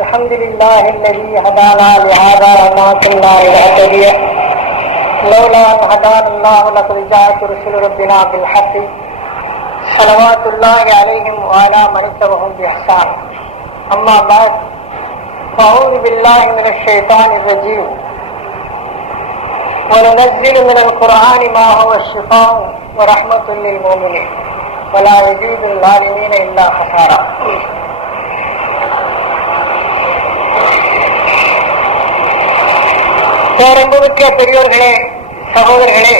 الحمد لله الذي هدانا لهذا وما كنا لنهتدي لولا أن هدانا الله لقد جاءت رسل ربنا بالحق صلوات الله عليهم وعلى من اتبعهم بإحسان. أما بعد فأعوذ بالله من الشيطان الرجيم وننزل من القرآن ما هو الشفاء ورحمة للمؤمنين ولا يزيد الظالمين إلا خسارا. பேரன்புமிக்க பெரியோர்களே, சகோதரர்களே,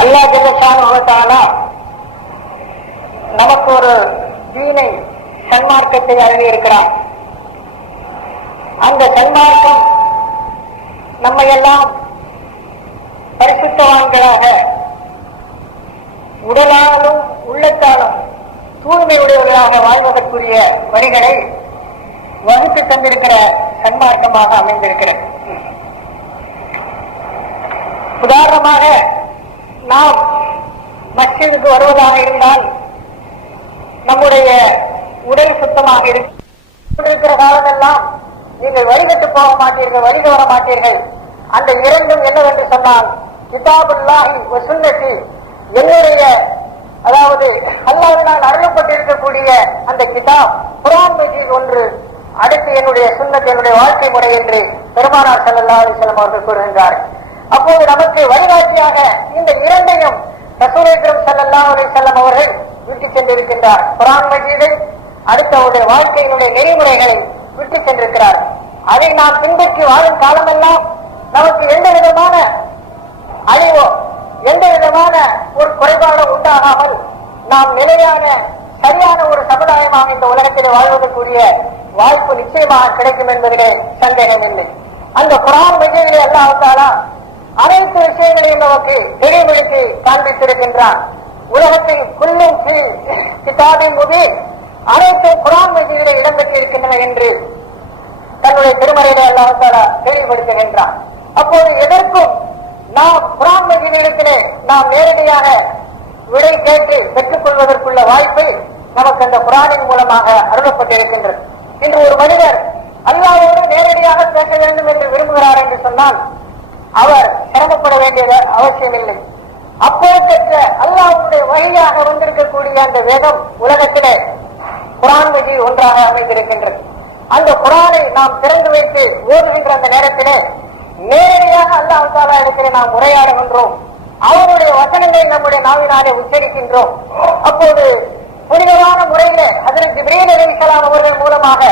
அல்லாஹ் ஜல்லஷானஹு வ தஆலா நமக்கு ஒரு தீனை, சன்மார்க்கத்தை அருளி இருக்கிறார். அந்த சன்மார்க்கம் நம்மையெல்லாம் பரிசுத்தவான்களாக உடலாலும் உள்ளத்தாலும் தூய்மையுடையவர்களாக வாழ்வதற்குரிய வழிகளை வகுத்து தந்திருக்கிற சன்மார்க்கமாக அமைந்திருக்கிறது. உதாரணமாக நாம் மஸ்ஜிதுக்கு வருவதாக இருந்தால் நம்முடைய உடல் சுத்தமாக இருக்கிற காலமெல்லாம் நீங்கள் வழிகட்டு போக மாட்டீர்கள், வழிக வர மாட்டீர்கள். அந்த இரண்டும் என்னவென்று சொன்னால் கிதாபுல்லாஹி வ சுன்னத்தி, என்னுடைய அதாவது அல்லாஹ்வினால் அருளப்பட்டிருக்கக்கூடிய அந்த கிதாப் குர்ஆன் மஜீத் ஒன்று, அடுத்து என்னுடைய சுன்னத், என்னுடைய வாழ்க்கை முறை என்று பெருமானார் ஸல்லல்லாஹு அலைஹி வஸல்லம் அவர்கள் கூறுகின்றார். அப்போது நமக்கு வழிகாட்டியாக இந்த இரண்டையும் ரசூல் அக்ரம் ஸல்லல்லாஹு அலைஹி வஸல்லம் அவர்கள் விட்டு சென்றிருக்கின்றார். குர்ஆன் மஜீதை, அடுத்து அவருடைய வாழ்க்கையினுடைய நெறிமுறைகளை விட்டு சென்றிருக்கிறார். அதை நாம் பின்பற்றி வாழும் காலமெல்லாம் நமக்கு எந்த விதமான அழிவோ எந்த விதமான ஒரு குறைபாடும் உண்டாகாமல் நாம் நிலையான சரியான ஒரு சமுதாயமாக இந்த உலகத்தில் வாழ்வதற்குரிய வாய்ப்பு நிச்சயமாக கிடைக்கும் என்பதிலே சந்தேகமில்லை. அந்த குர்ஆன் மஜீதிலே அல்லாஹ் தஆலா அனைத்து விஷயங்களையும் நமக்கு தெளிவுபடுத்தி காண்பித்திருக்கின்றான். உலகத்தில் குல்லும் கிதாபின் முபீன், அனைத்தும் குர்ஆன் மஜீதிலே இடம்பெற்றிருக்கின்றன என்று தன்னுடைய திருமறையிலே அல்லாஹ் தஆலா தெளிவுபடுத்துகின்றான். அப்போது எதற்கும் நாம் குர்ஆன் மஜீதிலே நாம் நேரடியாக விடை கேட்டு பெற்றுக் கொள்வதற்குள்ள வாய்ப்பு நமக்கு அந்த குர்ஆனின் மூலமாக அருளப்பட்டிருக்கின்றது. இன்று ஒரு மனிதர் அல்லாஹ்வோடு நேரடியாக பேச வேண்டும் என்று விரும்புகிறார் என்று சொன்னால் அவர் சிரமப்பட வேண்டிய அவசியமில்லை. அப்போதற்ற அல்லாஹ்வுடைய வழியாக வந்திருக்கக்கூடிய அந்த வேதம் உலகத்திலே குர்ஆன் மஜீத் ஒன்றாக அமைந்திருக்கின்றது. அந்த குர்ஆனை நாம் திறந்து வைத்து ஓதுகின்ற அந்த நேரத்திலே நேரடியாக அல்லாஹ் தஆலா இடத்திலே நாம் உரையாடுகின்றோம். அவருடைய வசனங்களை நம்முடைய நாவினாலே உச்சரிக்கின்றோம். அப்போது புனிதமான முறையிலே ஹஜ்ரத் ஜிப்ரீல் அலைஹிஸ்ஸலாம் அவர்கள் மூலமாக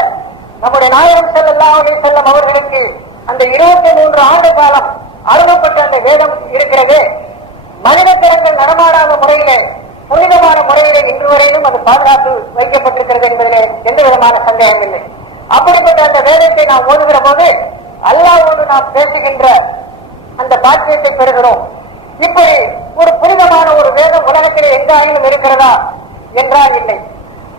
நம்முடைய நாயகம் ஸல்லல்லாஹு அலைஹி வஸல்லம் அவர்களுக்கு அந்த 23 ஆண்டு காலம் அருளப்பட்ட அந்த வேதம் இருக்கிறது. மனித திறங்கள் நடமாடாத முறையிலே புனிதமான முறையிலே இன்று வரையிலும் அது பாதுகாத்து வைக்கப்பட்டிருக்கிறது என்பதிலே எந்த விதமான சந்தேகம் இல்லை. அப்படிப்பட்ட அந்த வேதத்தை நாம் ஓதுகிற போது அல்லாஹ்வோடு நாம் பேசுகின்ற அந்த பாக்கியத்தை பெறுகிறோம். இப்படி ஒரு புனிதமான ஒரு வேதம் உலகத்திலே எங்காயிலும் இருக்கிறதா என்றால் இல்லை.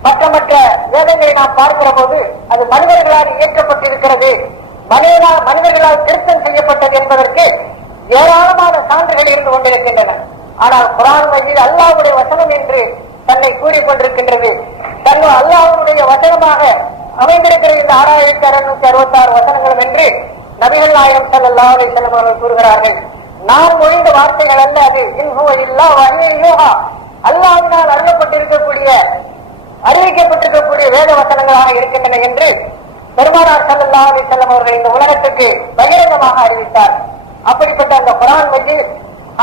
மற்ற வேதங்களை நாம் பார்க்கிற போது அது மனிதர்களால் இயக்கப்பட்டிருக்கிறது, மனிதர்களால் திருத்தம் செய்யப்பட்டது என்பதற்கு ஏராளமான சான்றுகள் இருந்து கொண்டிருக்கின்றன. ஆனால் குர்ஆன் மஜீத் அல்லாஹ்வுடைய வசனம் என்று தன்னை கூறிக்கொண்டிருக்கின்றது. அல்லாஹ்வுடைய வசனமாக அமைந்திருக்கிற இந்த 6666 வசனங்களும் என்று நபிகள் நாயகம் ஸல்லல்லாஹு அலைஹி வஸல்லம் அவர்கள் கூறுகிறார்கள். நான் மொழிந்த வார்த்தைகள் அல்ல, அது இன் ஹுவ இல்லா வஹ்யுன் யூஹா, அல்லாஹ்வினால் அருளப்பட்டிருக்கக்கூடிய அறிவிக்கப்பட்டிருக்கக்கூடிய வேத வசனங்களாக இருக்கின்றன என்று பெருமானார் ஸல்லல்லாஹு அலைஹி வஸல்லம் அவர்கள் இந்த உலகத்துக்கு பகிரங்கமாக அறிவித்தார். அப்படிப்பட்ட அந்த குர்ஆன் மஜீத்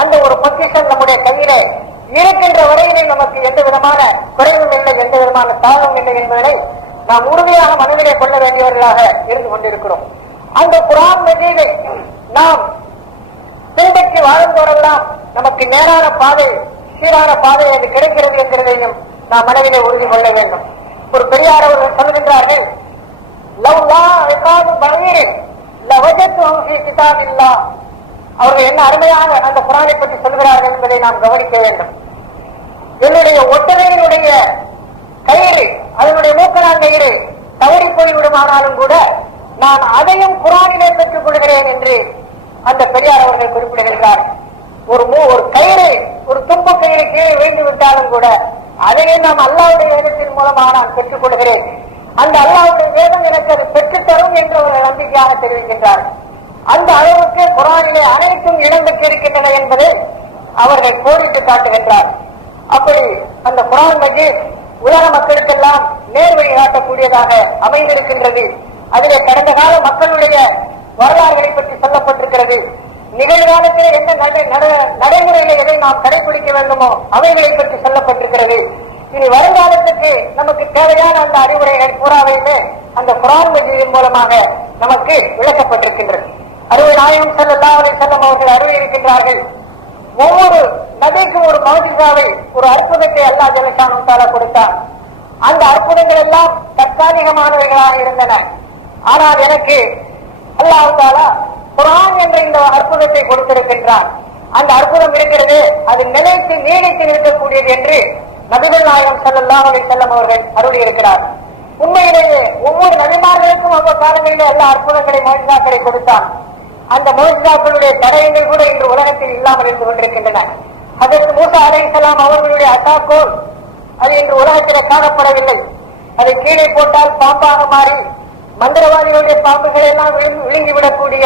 அந்த ஒரு பொக்கிஷம் நம்முடைய கையிலே இருக்கின்ற வரையிலே நமக்கு எந்த விதமான குறைவும் இல்லை, எந்த விதமான தாழ்வும் இல்லை என்பதை நாம் உறுதியாக மனதிலே கொள்ள வேண்டியவர்களாக இருந்து கொண்டிருக்கிறோம். அந்த குர்ஆன் மஜீதை நாம் பின்பற்றி வாழும் போதெல்லாம் நமக்கு நேரான பாதை, சீரான பாதை அது கிடைக்கிறது என்கிறதையும் நாம் மனதிலே உறுதி கொள்ள வேண்டும். ஒரு பெரியார் அவர்கள் சொல்கின்றார்கள், அவர்கள் என்ன அருமையாக அந்த குர்ஆனை பற்றி சொல்கிறார்கள் என்பதை நாம் கவனிக்க வேண்டும். என்னுடைய ஒட்டகையினுடைய கயிறு, அதனுடைய மூக்கணாங்கயிறு தவறி போய்விடுமானாலும் கூட நான் அதையும் குர்ஆனிலே பெற்றுக் கொள்கிறேன் என்று அந்த பெரியார் அவர்கள் குறிப்பிடுகின்றார். ஒரு கயிறு, ஒரு தும்பு கயிறு கீழே வைந்து விட்டாலும் கூட அதையே நாம் அல்லாஹ்வுடைய வேதத்தின் மூலமாக நான் பெற்றுக் கொள்கிறேன், அந்த அல்லாஹ்வுடைய வேதம் எனக்கு அது பெற்றுத்தரும் என்று ஒரு நம்பிக்கையாக தெரிவிக்கின்றார். அந்த அளவுக்கு குர்ஆனிலே அனைத்தும் இடம் பெற்றிருக்கின்றன என்பதை அவர்கள் கோடிட்டு காட்டுகின்றார். அப்படி அந்த குர்ஆன் மஜீத் உலக மக்களுக்கெல்லாம் நேர்வழி காட்டக்கூடியதாக அமைந்திருக்கின்றது. அதிலே கடந்த கால மக்களுடைய வரலாறுகளை பற்றி சொல்லப்பட்டிருக்கிறது. நிகழ்காலத்தில் என்ன நடைமுறையில எதை நாம் கடைபிடிக்க வேண்டுமோ அவைகளை பற்றி சொல்லப்பட்டிருக்கிறது. இனி வருங்காலத்துக்கு நமக்கு தேவையான அந்த அறிவுரைகள் பூராவையுமே அந்த குர்ஆன் மஜீதின் மூலமாக நமக்கு விளக்கப்பட்டிருக்கின்றது. அருள் நாயகம் ஸல்லல்லாஹு அலைஹி வஸல்லம் அவர்கள் அருள் இருக்கின்றார்கள். ஒவ்வொரு நபிக்கும் ஒரு மௌஜிசாவை, ஒரு அற்புதத்தை அல்லாஹ் ஜல்லஷானஹு தஆலா கொடுத்தார். அந்த அற்புதங்கள் எல்லாம் தற்காலிகமானவைகளாக இருந்தன. ஆனால் எனக்கு அல்லாஹ் தஆலா குர்ஆன் என்ற இந்த அற்புதத்தை கொடுத்திருக்கின்றார். அந்த அற்புதம் இருக்கிறது, அது நிலைத்து நீடித்து நிற்கக்கூடியது என்று நபிகள் நாயகம் ஸல்லல்லாஹு அலைஹி வஸல்லம் அவர்கள் அருளி இருக்கிறார். உண்மையிலேயே ஒவ்வொரு நபிமார்களுக்கும் ஒவ்வொரு காலங்களிலே அல்லாஹ் அற்புதங்களை மௌஜிசாக்களை கொடுத்தான். அந்த மௌஜிசாக்களுடைய தடயங்கள் கூட இன்று உலகத்தில் இல்லாமல் இருந்து கொண்டிருக்கின்றன. அதற்கு மூசா அலைஹிஸ்ஸலாம் அவர்களுடைய அசாக்கோல் அது இன்று உலகத்தில் காணப்படவில்லை. அதை கீழே போட்டால் பாம்பாக மாறி மந்திரவாதிகளுடைய பாம்புகளை எல்லாம் விழுங்கிவிடக்கூடிய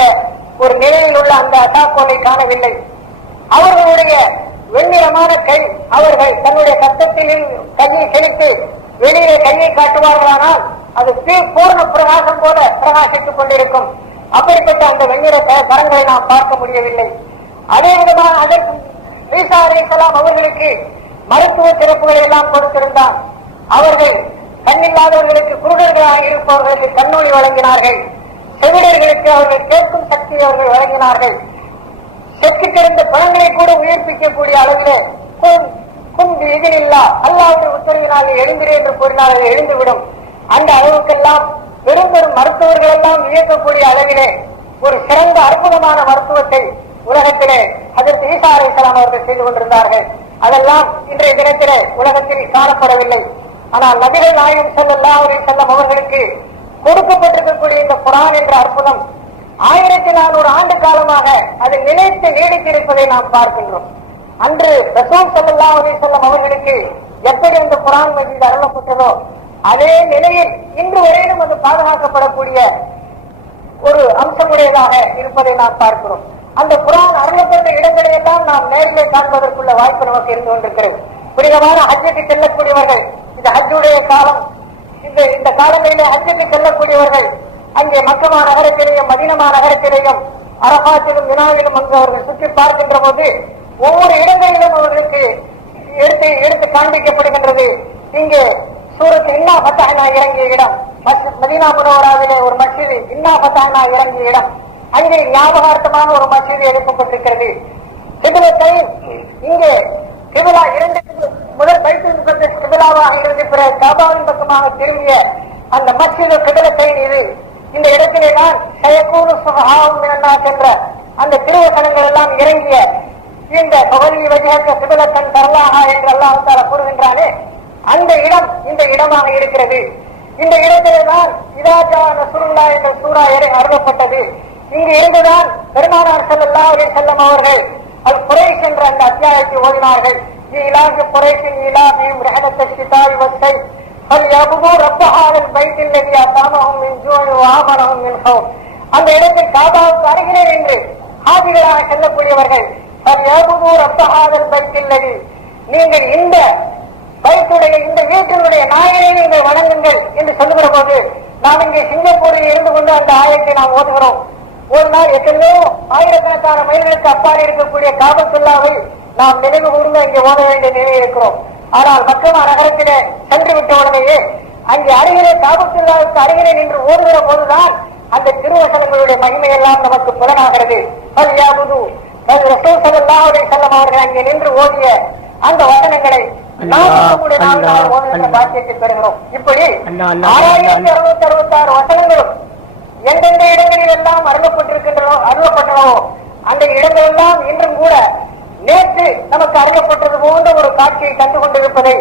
ஒரு நிலையில் உள்ள அந்த அசாக்கோலை காணவில்லை. அவர்களுடைய வெண்ணிறமான கை, அவர்கள் தன்னுடைய கத்தத்தில் கையை செலுத்தி வெளியே கையை காட்டுவார்களானால் அது பூர்ண பிரகாசம் போல பிரகாசித்துக் கொண்டிருக்கும். அப்படிப்பட்ட அந்த வெண்ணிற கரங்களை நாம் பார்க்க முடியவில்லை. அதே விதமாக அதற்கு ஈசா அலைஹிஸ்ஸலாம் அவர்களுக்கு மருத்துவ சிறப்புகளை எல்லாம் கொடுத்திருந்தார். அவர்கள் கண்ணில்லாதவர்களுக்கு, குருடர்களாக இருப்பவர்களுக்கு கண்ணொளி வழங்கினார்கள். செவிடர்களுக்கு அவர்கள் கேட்கும் சக்தியை அவர்கள் வழங்கினார்கள். செத்து கிடந்த பணங்களை கூட உயிர்ப்பிக்கக்கூடிய அளவிலே கும்பி இதிலில்லா அல்லாஹ்வுடைய உத்தரவினால் எழுந்திரு என்று கூறினால் அதை எழுந்துவிடும். அந்த அளவுக்கெல்லாம் பெரும் பெரும் மருத்துவர்கள் எல்லாம் வியக்கக்கூடிய அளவிலே ஒரு சிறந்த அற்புதமான மருத்துவத்தை உலகத்திலே அதற்கு ஈசா அலைஹிஸ்ஸலாம் அவர்கள் செய்து கொண்டிருந்தார்கள். அதெல்லாம் இன்றைய தினத்திலே உலகத்தில் காணப்படவில்லை. ஆனால் நபிகள் நாயகம் ஸல்லல்லாஹு அலைஹி வஸல்லம் அவர்களுக்கு கொடுக்கப்பட்டிருக்கக்கூடிய இந்த குர்ஆன் என்ற அற்புதம் 1400 ஆண்டு காலமாக அது நிலைத்து நீடித்திருப்பதை நாம் பார்க்கின்றோம். அன்று ரசூல் ஸல்லல்லாஹு அலைஹி வஸல்லம் அவர்களுக்கு எப்படி இந்த குர்ஆன் மஜீத் அருளப்பட்டதோ அதே நிலையில் இன்று வரையிலும் அது பாதுகாக்கப்படக்கூடிய ஒரு அம்சமுடையதாக இருப்பதை நாம் பார்க்கிறோம். அந்த குர்ஆன் அருளப்பட்ட இடங்களை எல்லாம் நாம் நேரிலே காண்பதற்குள்ள வாய்ப்பு நமக்கு இருந்து கொண்டிருக்கிறது. புனிதமான ஹஜ்ஜுக்கு செல்லக்கூடியவர்கள், இந்த ஹஜ்ஜுடைய காலம், இந்த காலங்களிலே ஹஜ்ஜுக்கு செல்லக்கூடியவர்கள் அங்கே மக்கமா நகரத்திலேயும் மதீனா நகரத்திலேயும் அரபாத்திலும் மினாவிலும் அங்கு அவர்கள் சுற்றி பார்க்கின்ற போது ஒவ்வொரு இடங்களிலும் அவர்களுக்கு எடுத்து காண்பிக்கப்படுகின்றது. இங்கே சூரத் இன்னா ஃபதஹ்னா இறங்கிய இடம், மதீனா முனவராவிலே ஒரு மஸ்ஜித் இன்னா ஃபதஹ்னா இறங்கிய இடம், அங்கே ஞாபகார்த்தமாக ஒரு மஸ்ஜித் எழுப்பப்பட்டிருக்கிறது. கிபிலத்தைன் இங்கே கிபிலா இரண்டு, முதல் பைத்துல் முகத்தஸ் கிபிலாவாக இருந்து பிறகு காபாவின் பக்கமாக திரும்பிய அந்த மஸ்ஜித் கிபிலத்தைன் இது. இந்த இடத்திலே தான் ஸயகூனு ஸுஃபஹாஉ மினன்னாஸ் என்ற அந்த திருவசனங்கள் எல்லாம் இறங்கிய இந்த பவல்லி வஜஹக கிபிலத்தன் தர்லாஹா என்று அல்லாஹ் தஆலா கூறுகின்றானே, அந்த இடம் இந்த இடமாக இருக்கிறது. இந்த இடத்திலே தான் இதா ஜா நஸ்ருல்லாஹ் என்ற சூரா அருளப்பட்டது. இங்கு இருந்துதான் பெருமானார் ஸல்லல்லாஹு அலைஹி வஸல்லம் அவர்கள் அல் குரைஷ் என்ற அந்த அத்தியாயத்தை ஓதினார்கள். இலாஹி குரைஷின் இலாஹியும் ரஹமத்தஷ் ஷிதாஇ வஸ்ஸைஃப் ஃபல்யஅபுது ரப்ப ஹாதல் பைத்தில் லதி அஸாமஹும் மின் ஜூஇ வ ஆமனஹும் மின் ஹௌஃப். அந்த இடத்தில் காபாவுக்கு அருகிலே நின்று ஹாஜிகளாக செல்லக்கூடியவர்கள் ஃபல்யஅபுது ரப்ப ஹாதல் பைத்தில் லதி, நீங்கள் இந்த பைத்துடைய இந்த வீட்டினுடைய நாயனை நீங்கள் வணங்குங்கள் என்று சொல்லுகிற போது நாம் இங்கே சிங்கப்பூரில் இருந்து கொண்டு அந்த ஆயத்தை நாம் ஓதுகிறோம். ஒரு நாள் எத்தனையோ ஆயிரக்கணக்கான மைல்களுக்கு அப்பால் இருக்கக்கூடிய காபத்துல்லாவை நாம் நினைவு கூர்ந்து இங்கே ஓத வேண்டிய நிலையில் இருக்கிறோம். ஆனால் மக்கமா நகரத்திலே சென்று விட்ட உடனேயே அங்கே அருகிலே காபத்துல்லாவுக்கு அருகிலே நின்று ஓடுகிற போதுதான் அந்த திருவசனங்களுடைய மகிமையெல்லாம் நமக்கு புலனாகிறது. ரசூல் ஸல்லல்லாஹு அலைஹி வஸல்லம் அவர்கள் அங்கே நின்று ஓதிய அந்த வசனங்களை பாக்கியத்தை பெறுகிறோம். இப்படி 1666 வசனங்களும் எந்தெந்த இடங்களில் எல்லாம் அருளப்பட்டனவோ அந்த இடங்கள் எல்லாம் இன்றும் கூட நேற்று நமக்கு அருளப்பட்டது போன்ற ஒரு காட்சியை கண்டு கொண்டிருப்பதை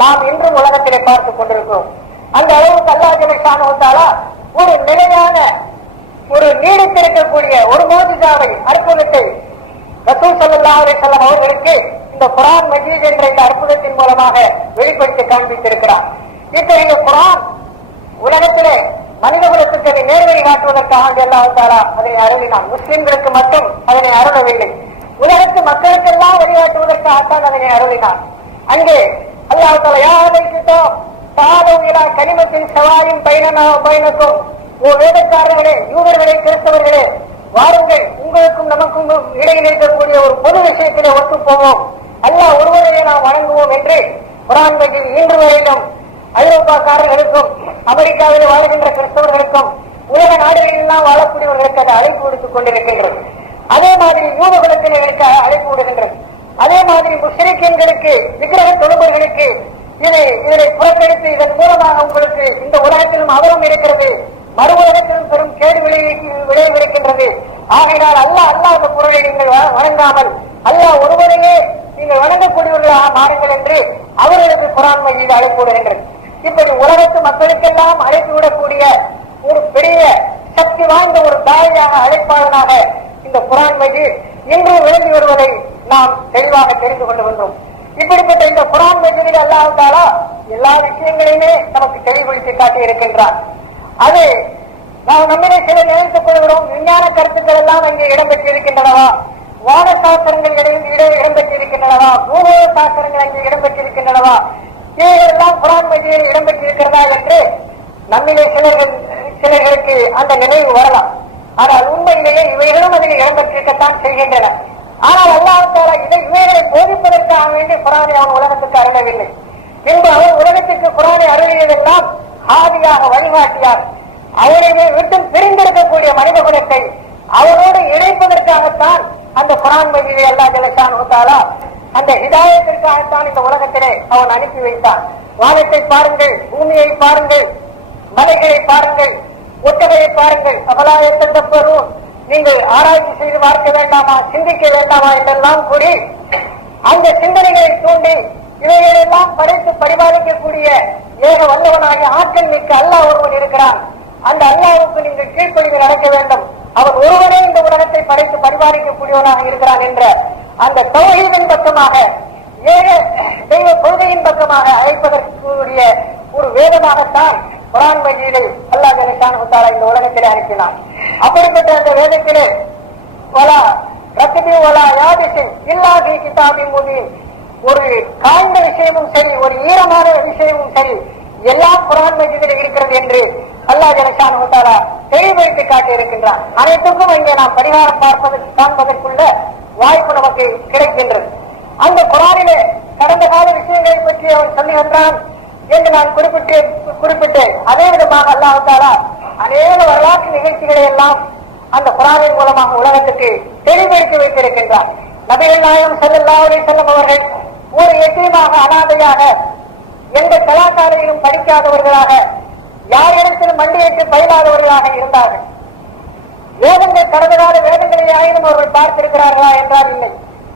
நாம் இன்றும் உலகத்திலே பார்த்துக் கொண்டிருக்கிறோம். அந்த அளவுக்கு அல்லாஹ் ஜல்லஷானஹு தஆலா ஒரு நிலையான, ஒரு நீடித்திருக்கக்கூடிய ஒரு மோஜிசாவை, அற்புதத்தை ரசூல் ஸல்லல்லாஹு அலைஹி வஸல்லம் அவர்களுக்கு இந்த குர்ஆன் மஜீத் என்ற இந்த அற்புதத்தின் மூலமாக வெளிப்படுத்தி காண்பித்திருக்கிறார். இத்தகைய குர்ஆன் உலகத்திலே மனித குலத்துக்கு அதை நேர்வழி காட்டுவதற்காக அல்லாஹ் தஆலா அதை அருளினான். முஸ்லிம்களுக்கு மட்டும் அதனை அருளவில்லை, உலகத்து மக்களுக்கெல்லாம் வழிகாட்டுவதற்காகத்தான் அதனை அருளினான். அங்கே அல்லாஹ் தஆலா யா அஹ்லல் கிதாப் தஆலூ இலா கலிமத்தின் ஸவாயின் பைனனா வ பைனக்கும், ஓ வேதக்காரர்களே, யூதர்களே, கிறிஸ்தவர்களே, வாருங்கள், உங்களுக்கும் நமக்கும் இடையில் இருக்கக்கூடிய ஒரு பொது விஷயத்திலே ஒத்து போவோம், அல்லாஹ் ஒருவரையே நாம் வணங்குவோம் என்று குர்ஆன் மஜீத் இன்று வரையிலும் ஐரோப்பாக்காரர்களுக்கும் அமெரிக்காவில் வாழ்கின்ற கிறிஸ்தவர்களுக்கும் உலக நாடுகளில் வாழக்கூடியவர்களுக்கு அதை அழைப்பு விடுத்துக் கொண்டிருக்கின்றது. அதே மாதிரி யூத குலத்தினர்களுக்கு அழைப்பு விடுகின்றது. அதே மாதிரி முஸ்லிம்களுக்கு, விக்கிரக தொழுபவர்களுக்கு இதனை புறக்கணித்து இதன் மூலமாக உங்களுக்கு இந்த உலகத்திலும் அவலம் இருக்கிறது, மறு உலகத்திலும் பெரும் கேடு விளைவிக்கின்றது. ஆகையினால் அல்லாஹ் அந்த பொருளை நீங்கள் வணங்காமல் அல்லாஹ் ஒருவரையே நீங்கள் வணங்கக்கூடியவர்களாக மாறுங்கள் என்று அவர்களுக்கு குர்ஆன் மஜீத் அழைப்பு விடுகின்றது. இப்படி உலகத்து மக்களுக்கெல்லாம் அழைப்பு விடக்கூடிய ஒரு பெரிய சக்தி வாய்ந்த ஒரு தாயாக, அழைப்பாளனாக இந்த குர்ஆன் மஜீத் இன்று விளங்கி வருவதை நாம் தெளிவாக தெரிந்து கொண்டு வந்தோம். இப்படிப்பட்ட இந்த குர்ஆன் மஜீதில் அல்லாஹ் தஆலா எல்லா விஷயங்களையுமே நமக்கு தெளிவுபடுத்தி காட்டி இருக்கின்றார். அது நாம் நம்மளே சில நினைத்துக் கொள்கிறோம், விஞ்ஞான கருத்துக்கள் எல்லாம் அங்கே இடம்பெற்றிருக்கின்றனவா, வான சாஸ்திரங்கள் இடம்பெற்றிருக்கின்றனவா, பூகோள சாஸ்திரங்கள் அங்கே இடம்பெற்றிருக்கின்றனவா, இவைகளெல்லாம் குர்ஆன் மஜீதில் இடம்பெற்றிருக்கிறதா என்று நம்மிலே சிலர்களுக்கு அந்த நினைவு வரலாம். ஆனால் உண்மையிலேயே இவைகளும் அதில் இடம்பெற்றிருக்கத்தான் செய்கின்றன. ஆனால் அல்லாஹ் தஆலா இவைகளை போதிப்பதற்காக வேண்டி குர்ஆனை அவன் உலகத்துக்கு அருளவில்லை. பின்பு அவன் உலகத்திற்கு குர்ஆனை அருளியதெல்லாம் ஆதியாக, வழிகாட்டியார், அவனை விட்டு பிரிந்திருக்கக்கூடிய மனித குலத்தை அவனோடு இணைப்பதற்காகத்தான் அந்த குர்ஆன் மஜீதை அல்லாஹ் ஜல்லஷானஹு தஆலா அந்த ஹிதாயத்திற்காகத்தான் இந்த உலகத்திலே அவன் அனுப்பி வைத்தான். வானத்தை பாருங்கள், பூமியை பாருங்கள், மலைகளை பாருங்கள், ஒட்டகையை பாருங்கள், அபலாயத்தப்பரும், நீங்கள் ஆராய்ச்சி செய்து பார்க்க வேண்டாமா, சிந்திக்க வேண்டாமா என்றெல்லாம் கூறி அந்த சிந்தனைகளை தூண்டி இவைகளெல்லாம் படைத்து பரிபாலிக்கக்கூடிய ஏக வல்லவனாகிய ஆற்றல் மிக்க அல்லாஹ் ஒருவன் இருக்கிறான். அந்த அல்லாஹ்வுக்கு நீங்கள் கீழ்ப்படிந்து நடக்க வேண்டும், அவன் ஒருவனே இந்த உலகத்தை படைத்து பரிபாலிக்கக்கூடியவனாக இருக்கிறான் என்ற அந்த தௌஹீதின் பக்கமாக, ஏக தெய்வ கொள்கையின் பக்கமாக அழைப்பதற்குரிய ஒரு வேதமாகத்தான் குர்ஆன் மஜீதை அல்லாஹ் ஜல்லஷானஹு தஆலா இந்த உலகத்திலே அனுப்பினான். அப்படிப்பட்ட அந்த வேதத்திலே வலா ரத்பி வலா யாபிஸின் இல்லா ஃபீ கிதாபின் முபீன், ஒரு காய்ந்த விஷயமும் சரி, ஒரு ஈரமான விஷயமும் சரி, எல்லாம் குர்ஆன் மஜீதில் இருக்கிறது என்று அல்லாஹ் ஜல்லஷானஹு தஆலா தெளிவுபடுத்தி காட்டி இருக்கின்றான். அனைத்துக்கும் இங்கே நாம் பரிகாரம் காண்பதற்குள்ள வாய்ப்பு நமக்கு கிடைக்கின்றது. அந்த குர்ஆனிலே கடந்த கால விஷயங்களை பற்றி அவன் சொல்லுகின்றான் என்று நான் குறிப்பிட்டேன். அதே விதமாக அல்லாஹ் தஆலா அநேக வரலாற்று நிகழ்ச்சிகளை எல்லாம் அந்த குர்ஆனின் மூலமாக உலகத்துக்கு தெளிவுபடுத்தி வைத்திருக்கின்றார். நபிகள் நாயகம் ஸல்லல்லாஹு அலைஹி வஸல்லம் அவர்கள் ஒரு எத்தீமாக, அனாதையாக, எந்த கலாசாலையிலும் படிக்காதவர்களாக, யாரிடத்திலும் மண்டியிட்டு பயிலாதவர்களாக இருந்தார்கள். வேதங்கள், கடந்த கால வேதங்களை ஆயினும் அவர்கள் பார்த்திருக்கிறார்களா என்றால் இல்லை.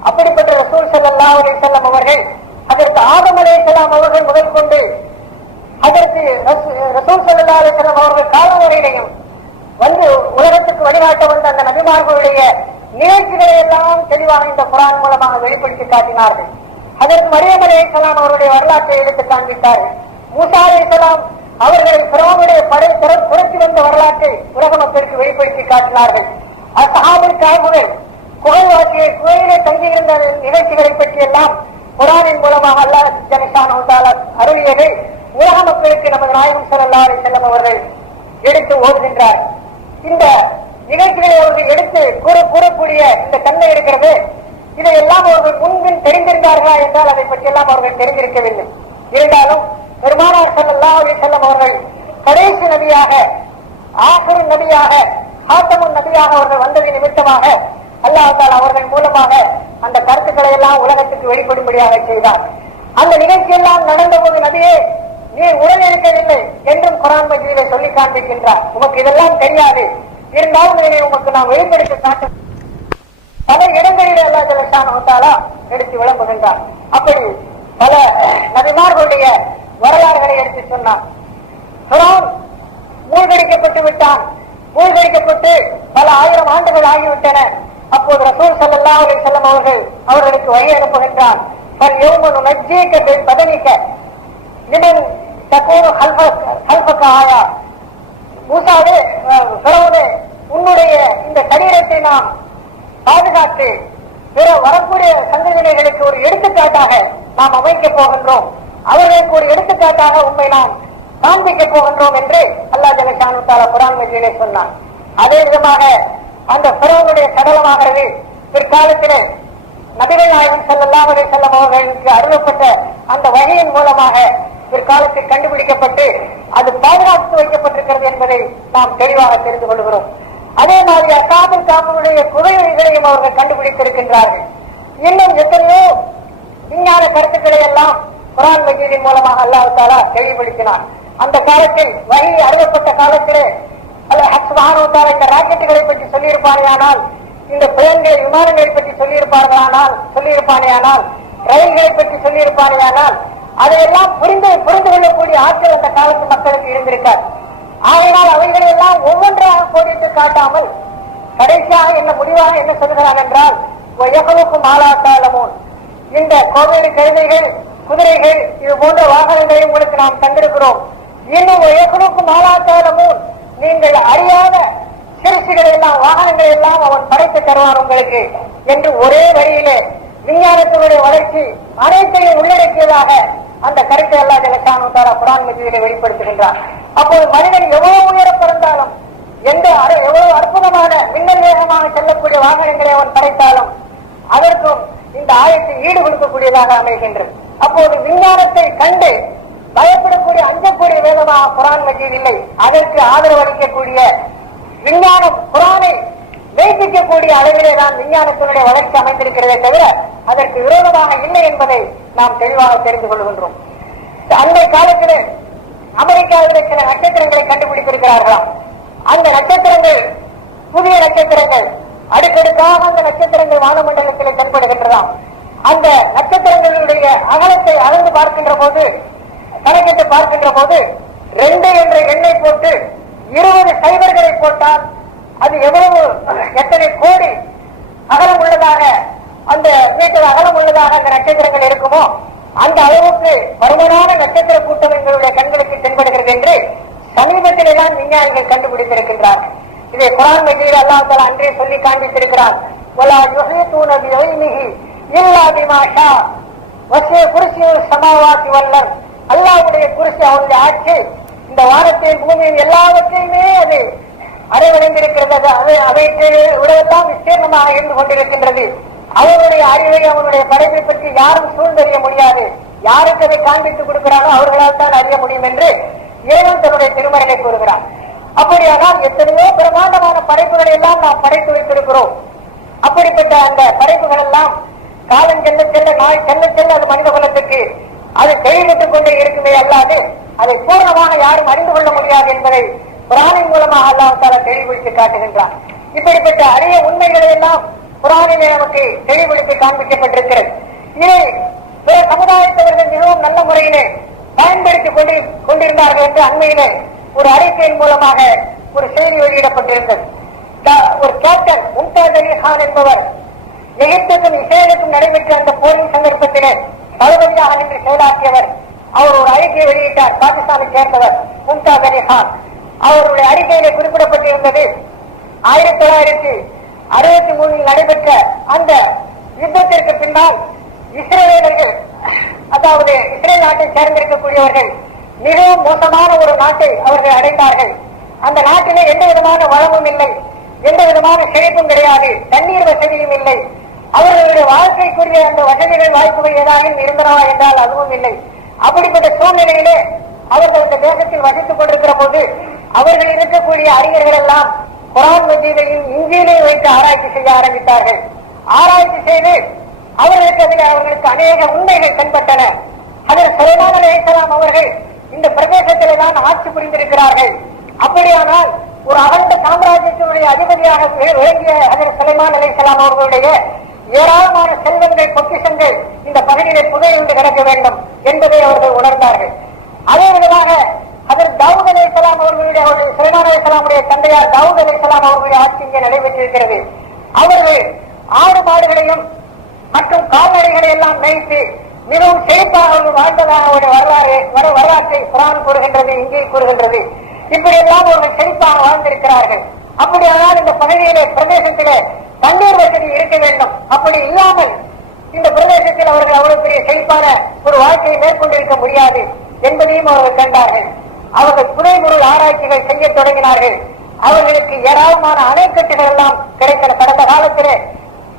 அப்படிப்பட்ட ரசூல் ஸல்லல்லாஹு அலைஹி வஸல்லம் அவர்கள் அதற்கு ஆதம் அலைஹிஸ்ஸலாம் அவர்கள் முதல் கொண்டு அதற்கு ரசூல் ஸல்லல்லாஹு அலைஹி வஸல்லம் அவர்கள் காலம் வரையிலையும் வந்து உலகத்துக்கு வழிகாட்ட வந்த அந்த நபிமார்களுடைய நிகழ்ச்சிகளை எல்லாம் தெளிவாக இந்த குர்ஆன் மூலமாக வெளிப்படுத்தி காட்டினார்கள். அதற்கு மரியம் அலைஹிஸ்ஸலாம் அவருடைய வரலாற்றை எடுத்து காண்பித்தார்கள். மூசா அலைஹிஸ்ஸலாம் அவர்கள் ஃபிரௌனுடைய படை புரட்சி வந்த வரலாற்றை உலக மக்களுக்கு வெளிப்படுத்தி காட்டினார்கள். அஸ்ஹாபுல் கஹ்ஃபுகள் குகையிலே தங்கியிருந்த நிகழ்ச்சிகளை பற்றி எல்லாம் குர்ஆனின் மூலமாக அல்லாஹ் ஜல்லஷானஹு தஆலா அருளியதை உலக மக்களுக்கு நமது நாயகம் ஸல்லல்லாஹு அலைஹி வஸல்லம் அவர்கள் எடுத்து ஓதுகின்றார். இந்த நிகழ்ச்சிகளை அவர்கள் எடுத்து கூறக்கூடிய இந்த தன்மை இருக்கிறது. இதையெல்லாம் அவர்கள் முன்பின் தெரிந்திருந்தார்களா என்றால் அதை பற்றியெல்லாம் அவர்கள் தெரிந்திருக்கவில்லை. இருந்தாலும் பெருமானார் ஸல்லல்லாஹு அலைஹி வஸல்லம் அவர்கள் கடைசி நபியாக, ஆகிரு நபியாக, ஹாத்தமுன் நபியாக அவர்கள் வந்ததின் நிமித்தமாக அல்லாஹ் தஆலா அவர்கள் மூலமாக அந்த கருத்துக்களை எல்லாம் உலகத்துக்கு வெளிப்படும்படியாக செய்தார். அந்த நிகழ்ச்சி எல்லாம் நடந்தபோது நபியே நீர் உடனிருக்கவில்லை என்றும் குர்ஆன் மஜீதிலே சொல்லி காண்பிக்கின்றார். உமக்கு இதெல்லாம் தெரியாது, இருந்தாலும் இதை உமக்கு நாம் வெளிப்படுத்தி காட்ட பல இடங்களில் அல்லாஹ் ஜல்லஷானஹு தஆலா எடுத்து விளம்புகின்றார். அப்படி பல நபிமார்களுடைய வரலாறுகளை எடுத்து சொன்னார். ஃபிரௌன் மூழ்கடிக்கப்பட்டு விட்டான். மூழ்கடிக்கப்பட்டு பல ஆயிரம் ஆண்டுகள் ஆகிவிட்டன. அப்போது ரசூல் ஸல்லல்லாஹு அலைஹி வஸல்லம் அவர்களுக்கு வழி அனுப்புகின்றார். மூசாவே, ஃபிரௌனே, உன்னுடைய இந்த சரீரத்தை நாம் பாதுகாத்து பிற வரக்கூடிய சந்ததியினர்களுக்கு ஒரு எடுத்துக்காட்டாக நாம் அமைக்கப் போகின்றோம், அவர்களுக்கு ஒரு எடுத்துக்காட்டாக உண்மை நாம் காண்பிக்க போகின்றோம் என்று அல்லாஹ் ஜல்ல ஷானஹு தஆலா குர்ஆன் மஜீதிலே சொன்னார். அதே விதமாக அந்த ஃபிரௌனுடைய சடலமாகிறது பிற்காலத்திலே நபிகள் நாயகம் ஸல்லல்லாஹு அலைஹி வஸல்லம் அவர்களுக்கு அருளப்பட்ட அந்த வகையின் மூலமாக பிற்காலத்தில் கண்டுபிடிக்கப்பட்டு அது பாதுகாத்து வைக்கப்பட்டிருக்கிறது என்பதை நாம் தெளிவாக தெரிந்து கொள்கிறோம். அதே மாதிரி அஸ்ஹாபுல் கஹ்ஃபுடைய குகைகளையும் அவர்கள் கண்டுபிடித்திருக்கின்றார்கள். இன்னும் எத்தனையோ விஞ்ஞான கருத்துக்களை எல்லாம் குர்ஆன் மஜீதின் மூலமாக அல்லாஹ் தஆலா தெளிவுபடுத்தினார். அந்த காலத்தில் வஹி அருளப்பட்ட காலத்திலே அல்லாஹ் சுப்ஹானஹு வ தஆலா இந்த ராக்கெட்டுகளை பற்றி சொல்லியிருப்பானேயானால், இந்த பிளேன்களை விமானங்களை பற்றி சொல்லியிருப்பானேயானால், ரயில்களை பற்றி சொல்லியிருப்பானேயானால், அதையெல்லாம் புரிந்து கொள்ளக்கூடிய ஆற்றல் அந்த காலத்து மக்களுக்கு இருந்திருக்கார். ஆகையினால் அவைகளை எல்லாம் ஒவ்வொன்றாக கோடிட்டு காட்டாமல் கடைசியாக என்ன முடிவாக என்ன சொல்கிறான் என்றால், இந்த கோவேறு கழுதைகள், குதிரைகள், இது போன்ற வாகனங்களை உங்களுக்கு நாம் தந்திருக்கிறோம். இன்னும் ஆளாத்தாலமும் நீங்கள் அறியாத சிறுசுகளை எல்லாம் வாகனங்களை எல்லாம் அவன் படைத்து தருவான் உங்களுக்கு என்று ஒரே வரியிலே விஞ்ஞானத்தினுடைய வளர்ச்சி அனைத்தையும் உள்ளடக்கியதாக அந்த கருத்தை அல்லாஹ் ஜல்ல ஷானஹு தஆலா குர்ஆன் மஜீதிலே வெளிப்படுத்துகின்றார். அப்போது மனிதன் எவ்வளவு உயர பிறந்தாலும், எவ்வளவு அற்புதமான மின்னல் வேகமாக செல்லக்கூடிய வாகனங்களை அவன் படைத்தாலும் அதற்கும் இந்த ஆயத்தை ஈடு கொடுக்கக்கூடியதாக அமைகின்றது. அப்போது விஞ்ஞானத்தை கண்டு பயப்படக்கூடிய அஞ்சக்கூடிய வேதமாக குர்ஆன் மஜீத் இல்லை, அதற்கு ஆதரவு அளிக்கக்கூடிய விஞ்ஞானம் குர்ஆனை மெய்ப்பிக்கக்கூடிய அளவிலே தான் விஞ்ஞானத்தினுடைய வளர்ச்சி அமைந்திருக்கிறதே தவிர அதற்கு விரோதமாக இல்லை என்பதை நாம் தெளிவாக தெரிந்து கொள்கின்றோம். அந்த காலத்திலே அமெரிக்காவிலே சில நட்சத்திரங்களை கண்டுபிடித்திருக்கிறார்களாம். அந்த நட்சத்திரங்கள் புதிய நட்சத்திரங்கள், அடுக்கடுக்காக அந்த நட்சத்திரங்கள் வானமண்டலத்திலே தென்படுகின்றதாம். அந்த நட்சத்திரங்களுடைய அகலத்தை அளந்து பார்க்கின்ற போது, கணக்கிட்டு பார்க்கின்ற போது 2 என்ற எண்ணை போட்டு 20 சைபர்களை போட்டால் அது எவ்வளவு எத்தனை கோடி அகலம் உள்ளதாக, அந்த மீட்டர் அகலம் உள்ளதாக அந்த நட்சத்திரங்கள் இருக்குமோ அந்த அளவுக்கு பருமனான நட்சத்திர கூட்டம் எங்களுடைய கண்களுக்கு தென்படுகிறது என்று சமீபத்திலே தான் விஞ்ஞானிகள் கண்டுபிடித்திருக்கின்றார்கள். இதை குர்ஆன் மஜீதில் அல்லாஹ் தஆலா அன்றே சொல்லி காண்பித்திருக்கிறார். வலா யுஹீதூன பிஇல்மிஹி இல்லா பிமா ஷா வஸிஅ குர்சியுஹு ஸமாவாத்தி வல் அர்த். அல்லாஹ்வுடைய குர்சி, அவருடைய ஆட்சி இந்த வானத்தையும் பூமியும் எல்லாவற்றையுமே அது அரைவடைந்திருக்கிறது. அவைக்கு விடவெல்லாம் விஸ்தீர்ணமாக இருந்து கொண்டிருக்கின்றது. அவருடைய அறிவை, அவனுடைய படைப்பை பற்றி யாரும் சூழ்ந்தறிய முடியாது. யாருக்கு அதை காண்பித்துக் கொடுக்கிறானோ அவர்களால் தான் அறிய முடியும் என்று இறைவன் தன்னுடைய திருமறையை கூறுகிறார். அப்படியானால் எத்தனையோ பிரமாண்டமான படைப்புகளை எல்லாம் நாம் படைத்து வைத்திருக்கிறோம். அப்படிப்பட்ட அந்த படைப்புகள் எல்லாம் காலம் செல்ல செல்ல, நாய் செல்ல செல்ல அது மனித குலத்துக்கு அது தெளிவிட்டுக் கொண்டே இருக்குமே அல்லாது அதை பூர்ணமாக யாரும் அறிந்து கொள்ள முடியாது என்பதை குர்ஆனின் மூலமாக அல்லாஹ் தஆலா தெளிவுபடுத்தி காட்டுகின்றார். இப்படிப்பட்ட அரிய உண்மைகளை எல்லாம் குர்ஆனிலே நமக்கு தெளிவுபடுத்தி காண்பிக்கப்பட்டிருக்கிறது. இதை பிற சமுதாயத்தவர்கள் மிகவும் நல்ல முறையிலே பயன்படுத்திக் கொண்டிருந்தார்கள் என்று அண்மையிலே ஒரு அறிக்கையின் மூலமாக ஒரு செய்தி வெளியிடப்பட்டிருந்தது. ஒரு கேப்டன் மும்தாஜ் அலி கான் என்பவர் எகிப்துக்கும் இஸ்ரேலுக்கும் நடைபெற்ற அந்த போரின் சந்தர்ப்பத்திலே தளபதியாக நின்று செயலாற்றியவர். அவர் ஒரு அறிக்கையை வெளியிட்டார். பாகிஸ்தானை சேர்ந்தவர் மும்தாஜ் அலி கான். அவருடைய அறிக்கையிலே குறிப்பிடப்பட்டிருந்தது, 1963 நடைபெற்ற அந்த யுத்தத்திற்கு பின்னால் இஸ்ரேலர்கள், அதாவது இஸ்ரேல் நாட்டை சேர்ந்திருக்கக்கூடியவர்கள் மிகவும் மோசமான ஒரு நாட்டை அவர்கள் அடைந்தார்கள். அந்த நாட்டிலே எந்த விதமான வளமும் இல்லை, எந்த விதமான செழிப்பும் கிடையாது, தண்ணீர் வசதியும் இல்லை. அவர்களுடைய வாழ்க்கைக்குரிய அந்த வசதிகள் வாய்ப்புகள் ஏதாவது இருந்தனவா என்றால் அதுவும் இல்லை. அப்படிப்பட்ட சூழ்நிலையிலே அவர்கள் அந்த தேசத்தில் வசித்துக் கொண்டிருக்கிற போது அவர்கள் இருக்கக்கூடிய அறிஞர்கள் எல்லாம் குர்ஆன் மஜீதையும் இன்ஜீலையும் வைத்து ஆராய்ச்சி செய்ய ஆரம்பித்தார்கள். ஆராய்ச்சி செய்து அவர்களுக்கு அநேக உண்மைகள் தென்பட்டன. ஹஜ்ரத் சுலைமான் அலைஹிஸ்ஸலாம் அவர்கள் இந்த பிரதேசத்திலே தான் ஆட்சி புரிந்திருக்கிறார்கள். அப்படியானால் ஒரு அகண்ட சாம்ராஜ்யத்தினுடைய அதிபதியாக விளங்கிய ஹஜ்ரத் சுலைமான் அலைஹிஸ்ஸலாம் அவர்களுடைய ஏராளமான செல்வங்கள், பொக்கிஷங்கள் இந்த பகுதியிலே புதையுண்டு கிடக்க வேண்டும் என்பதை அவர்கள் உணர்ந்தார்கள். அதே விதமாக ஹஜ்ரத் தாவூத் அலைஹிஸ்ஸலாம் அவர்களுடைய சுலைமான் அலைஹிஸ்ஸலாமுடைய தந்தையார் தாவூத் அலைஹிஸ்ஸலாம் அவர்களுடைய ஆட்சி இங்கே நடைபெற்றிருக்கிறது. அவர்கள் ஆடு மாடுகளையும் மற்றும் கால்நடைகளை எல்லாம் மேய்த்து மிகவும் செழிப்பாக வாழ்ந்ததாக ஒரு வரலாற்றை குர்ஆன் கூறுகின்றது, இங்கே கூறுகின்றது. இப்படி எல்லாம் ஒரு செழிப்பாக வாழ்ந்திருக்கிறார்கள். அப்படியானால் இந்த பகுதியிலே பிரதேசத்திலே தண்ணீர் வசதி இருக்க வேண்டும். அப்படி இல்லாமல் இந்த பிரதேசத்தில் அவர்கள் அவ்வளவு பெரிய செழிப்பான ஒரு வாழ்க்கையை மேற்கொண்டிருக்க முடியாது என்பதையும் அவர்கள் கண்டார்கள். அவர்கள் புதைபொருள் ஆராய்ச்சிகள் செய்ய தொடங்கினார்கள். அவர்களுக்கு ஏராளமான அணைக்கட்டுகள் எல்லாம் கிடைத்தன. கடந்த காலத்திலே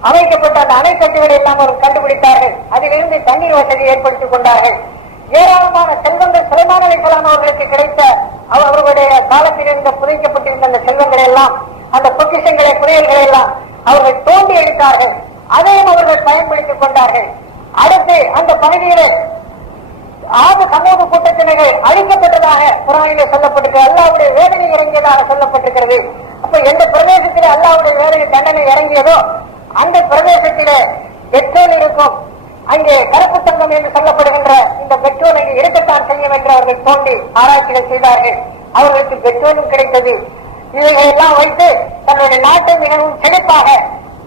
அமைக்கப்பட்ட அந்த அணைக்கட்டுகளை எல்லாம் அவர்கள் கண்டுபிடித்தார்கள். அதிலிருந்து தண்ணீர் வசதி ஏற்படுத்திக் கொண்டார்கள். ஏராளமான செல்வங்கள் சுலைமான் அவர்களுக்கு கிடைத்த அவர்களுடைய காலத்தில் இருந்த புதைக்கப்பட்டிருந்த அந்த செல்வங்களை எல்லாம், அந்த பொக்கிஷங்களை, புதையல்களை எல்லாம் அவர்கள் தோண்டி எடுத்தார்கள். அதையும் அவர்கள் பயன்படுத்திக் கொண்டார்கள். அடுத்து அந்த பகுதியிலே ஆபு சமூக கூட்டத்தினர்கள் அழிக்கப்பட்டதாக குர்ஆனிலே சொல்லப்பட்டிருக்கிறது. அல்லாஹ்வுடைய வேதனை இறங்கியதாக சொல்லப்பட்டிருக்கிறது. அப்ப எந்த பிரதேசத்திலே அல்லாஹ்வுடைய வேதனை தண்டனை இறங்கியதோ அந்த பிரதேசத்திலே பெட்ரோல் இருக்கும். அங்கே கருப்பு தங்கம் என்று சொல்லப்படுகின்ற இந்த பெட்ரோல் அங்கே இருக்கத்தான் செய்யும் என்று அவர்கள் தோண்டி ஆராய்ச்சிகள் செய்தார்கள். அவர்களுக்கு பெட்ரோலும் கிடைத்தது. இவைகளை எல்லாம் வைத்து தன்னுடைய நாட்டை மிகவும் செழிப்பாக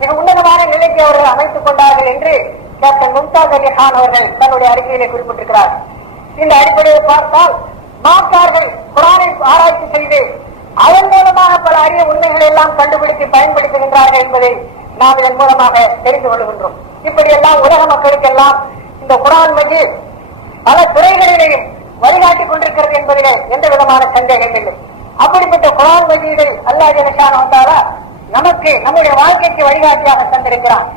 மிக உன்னதமான நிலைக்கு அவர்கள் அமைத்துக் கொண்டார்கள் என்று கேப்டன் மும்தாஸ் அலி கான் அவர்கள் தன்னுடைய அறிக்கையிலே குறிப்பிட்டிருக்கிறார். இந்த அடிப்படையில் பார்த்தால் மாற்றார்கள் குர்ஆனை ஆராய்ச்சி செய்து அதன் மூலமாக பல அரிய உண்மைகளை எல்லாம் கண்டுபிடித்து பயன்படுத்துகின்றார்கள் என்பதை நாம் இதன் மூலமாக தெரிந்து கொள்கின்றோம். இப்படி எல்லாம் உலக மக்களுக்கெல்லாம் இந்த குர்ஆன் மஜீத் பல துறைகளிலேயும் வழிகாட்டிக் கொண்டிருக்கிறது என்பதிலே எந்த விதமான சந்தேகம் இல்லை. அப்படிப்பட்ட குர்ஆன் மஜீதை அல்லாஹ் ஜல்ல ஷானஹு வ தஆலா நமக்கு நம்முடைய வாழ்க்கைக்கு வழிகாட்டியாக தந்திருக்கிறார்.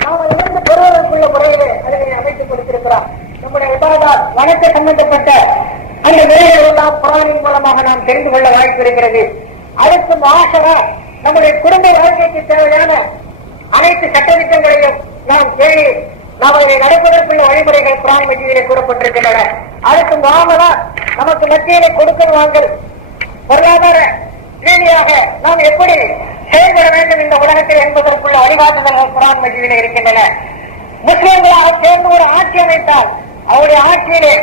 நாம் அதிலிருந்து பெறுவதற்குள்ள முறையிலே அதனை அமைத்துக் கொடுத்திருக்கிறார். நம்முடைய இபாதத் வணக்க சம்பந்தப்பட்ட அந்த முறைகள் எல்லாம் குர்ஆனின் மூலமாக நாம் தெரிந்து கொள்ள வாய்ப்பு இருக்கிறது. அடுத்து மாஷரா நம்முடைய குடும்ப வாழ்க்கைக்கு தேவையான அனைத்து சட்டத்திட்டங்களையும் நாம் தேடி நாம் அதை நடப்பதற்குள்ள வழிமுறைகள் குர்ஆன் மஜீதிலே கூறப்பட்டிருக்கின்றன. அடுத்து முஆமலா நமக்கு மத்தியிலே கொடுக்கல் வாங்கல் பொருளாதார ரீதியாக நாம் எப்படி செயல்பட வேண்டும் இந்த உலகத்தில் என்பதற்குள்ள வழிகாட்டுதல்கள் குர்ஆன் மஜீதிலே இருக்கின்றன. முஸ்லிம்களாக சேர்ந்து ஒரு ஆட்சி அமைத்தால் அவருடைய ஆட்சியிலே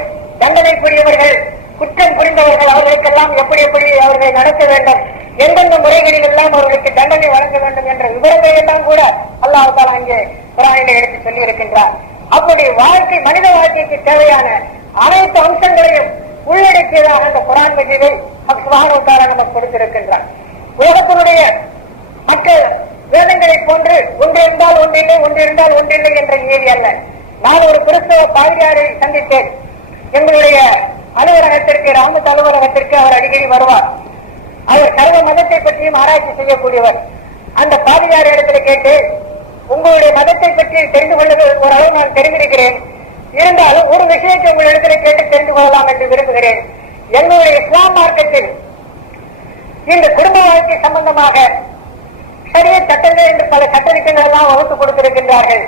தண்டனைக்குரியவர்கள், குற்றம் புரிந்தவர்கள், அவர்களுக்கெல்லாம் எப்படி எப்படி அவர்களை நடத்த வேண்டும், எந்தெந்த முறைகளில் எல்லாம் அவர்களுக்கு தண்டனை வழங்க வேண்டும் என்ற விவரங்களை எல்லாம் கூட அல்லாஹ் தஆலா அங்கே குர்ஆனிலே எடுத்து சொல்லி இருக்கின்றார். அப்படி வாழ்க்கை, மனித வாழ்க்கைக்கு தேவையான அனைத்து அம்சங்களையும் உள்ளடக்கியதாக அந்த குர்ஆன் மஜீதை சுப்ஹானஹு வ தஆலா நமக்கு கொடுத்திருக்கின்றார். உலகத்தினுடைய மற்ற வேதங்களை போன்று ஒன்று இருந்தால் ஒன்றில்லை, ஒன்று இருந்தால் ஒன்றில்லை என்ற நியதி அல்ல. நான் ஒரு கிறிஸ்தவ பாதிரியாரை சந்தித்தேன். எங்களுடைய அலுவலகத்திற்கு, ராமத் அலுவலகத்திற்கு அவர் அடிக்கடி வருவார். அவர் சர்வ மதத்தை பற்றியும் ஆராய்ச்சி செய்யக்கூடியவர். அந்த பாதிரியார் இடத்துல கேட்டு, உங்களுடைய மதத்தை பற்றி தெரிந்து கொள்வது ஒரு அளவு நான் தெரிந்திருக்கிறேன், இருந்தாலும் ஒரு விஷயத்தை உங்களிடத்துல கேட்டு தெரிந்து கொள்ளலாம் என்று விரும்புகிறேன். எங்களுடைய இஸ்லாம் மார்க்கத்தில் இந்த குடும்ப வாழ்க்கை சம்பந்தமாக சரிய சட்டங்கள் என்று பல சட்டத்திட்டங்கள் எல்லாம் வகுத்து கொடுத்திருக்கின்றார்கள்.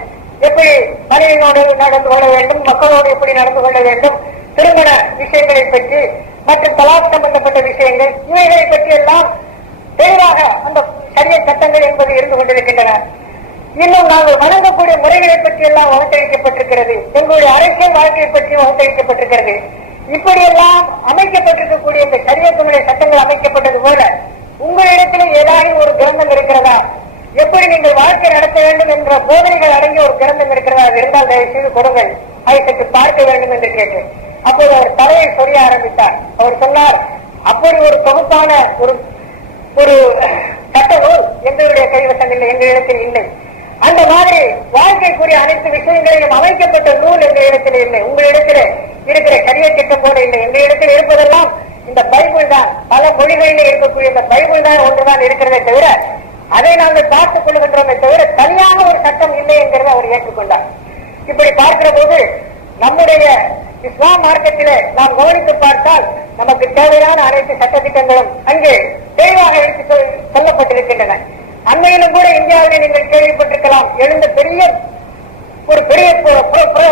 எப்படி மனைவியோடு நடந்து கொள்ள வேண்டும், மக்களோடு எப்படி நடந்து கொள்ள வேண்டும், திருமண விஷயங்களை பற்றி மற்றும் தலாக் சம்பந்தப்பட்ட விஷயங்கள், இவைகளை பற்றி எல்லாம் தெளிவாக அந்த சரிய சட்டங்கள் என்பது இருந்து கொண்டிருக்கின்றன. இன்னும் நாங்கள் வணங்கக்கூடிய முறைகளை பற்றி எல்லாம் வகுத்தளிக்கப்பட்டிருக்கிறது. எங்களுடைய அரசியல் வாழ்க்கையை பற்றி வகுத்தளிக்கப்பட்டிருக்கிறது. இப்படியெல்லாம் அமைக்கப்பட்டிருக்கக்கூடிய இந்த சரியத்தினுடைய சட்டங்கள் அமைக்கப்பட்டது போல உங்களிடத்திலே ஏதாவது ஒரு கிரந்தம் இருக்கிறதா, எப்படி நீங்கள் வாழ்க்கை நடத்த வேண்டும் என்ற போதனைகள் அடங்கிய ஒரு கிரந்தம் இருக்கிறதா, அது இருந்தால் தயவு செய்து கொடுங்கள், அதை சற்று பார்க்க வேண்டும் என்று கேட்டேன். அப்போது அவர் தலையை சொல்ல ஆரம்பித்தார். அவர் சொன்னார், அப்படி ஒரு தொகுப்பான ஒரு சட்ட நூல் எங்களுடைய கைவசம் இல்லை, எங்களிடத்தில் இல்லை. அந்த மாதிரி வாழ்க்கைக்குரிய அனைத்து விஷயங்களையும் அமைக்கப்பட்ட நூல் எங்களிடத்தில் இல்லை. உங்களிடத்தில் இருக்கிற சரிய திட்டம் போல இல்லை. எங்களிடத்தில் இருப்பதெல்லாம் இந்த பைபிள் தான். பல மொழிகளிலே இருக்கக்கூடிய இந்த பைபிள் தான் ஒன்றுதான் இருக்கிறதே தவிர அதை நாங்கள் பார்த்துக் கொள்கின்றோமே தவிர தனியாக ஒரு சட்டம் இல்லை என்கிறத அவர் ஏற்றுக்கொண்டார். இப்படி பார்க்கிற போது நம்முடைய இஸ்லாம் மார்க்கத்திலே நாம் கவனித்து பார்த்தால் நமக்கு தேவையான அனைத்து சட்டத்திட்டங்களும் அங்கே தெளிவாக எடுத்து சொல்லப்பட்டிருக்கின்றன. அண்மையிலும் கூட இந்தியாவிலே நீங்கள் கேள்விப்பட்டிருக்கலாம், எழுந்த பெரிய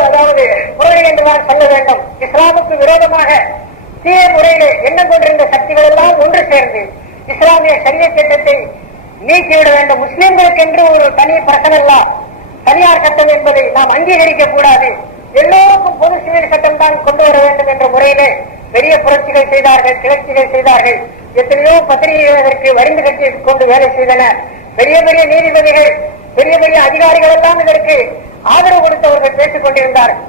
அதாவது புரளி என்றுதான் சொல்ல வேண்டும். இஸ்லாமுக்கு விரோதமாக தீய முறையிலே எண்ணம் கொண்டிருந்த சக்திகள் எல்லாம் ஒன்று சேர்ந்து இஸ்லாமிய சரிய சட்டத்தை நீக்கிவிட வேண்டும். முஸ்லிம்களுக்கு என்று ஒரு தனி பிரச்சனை, தனியார் சட்டம் என்பதை நாம் அங்கீகரிக்க கூடாது, எல்லோருக்கும் பொது சிவில் சட்டம் தான் கொண்டு வர வேண்டும் என்ற முறையிலே பெரிய புரட்சிகள் செய்தார்கள், கிளர்ச்சிகள் செய்தார்கள். எத்தனையோ பத்திரிகைகள் அதற்கு வரிந்து கட்டி கொண்டு வேலை செய்தன. பெரிய பெரிய நீதிபதிகள், பெரிய பெரிய அதிகாரிகள் எல்லாம் இதற்கு ஆதரவு கொடுத்தவர்கள் பேசிக் கொண்டிருந்தார்கள்.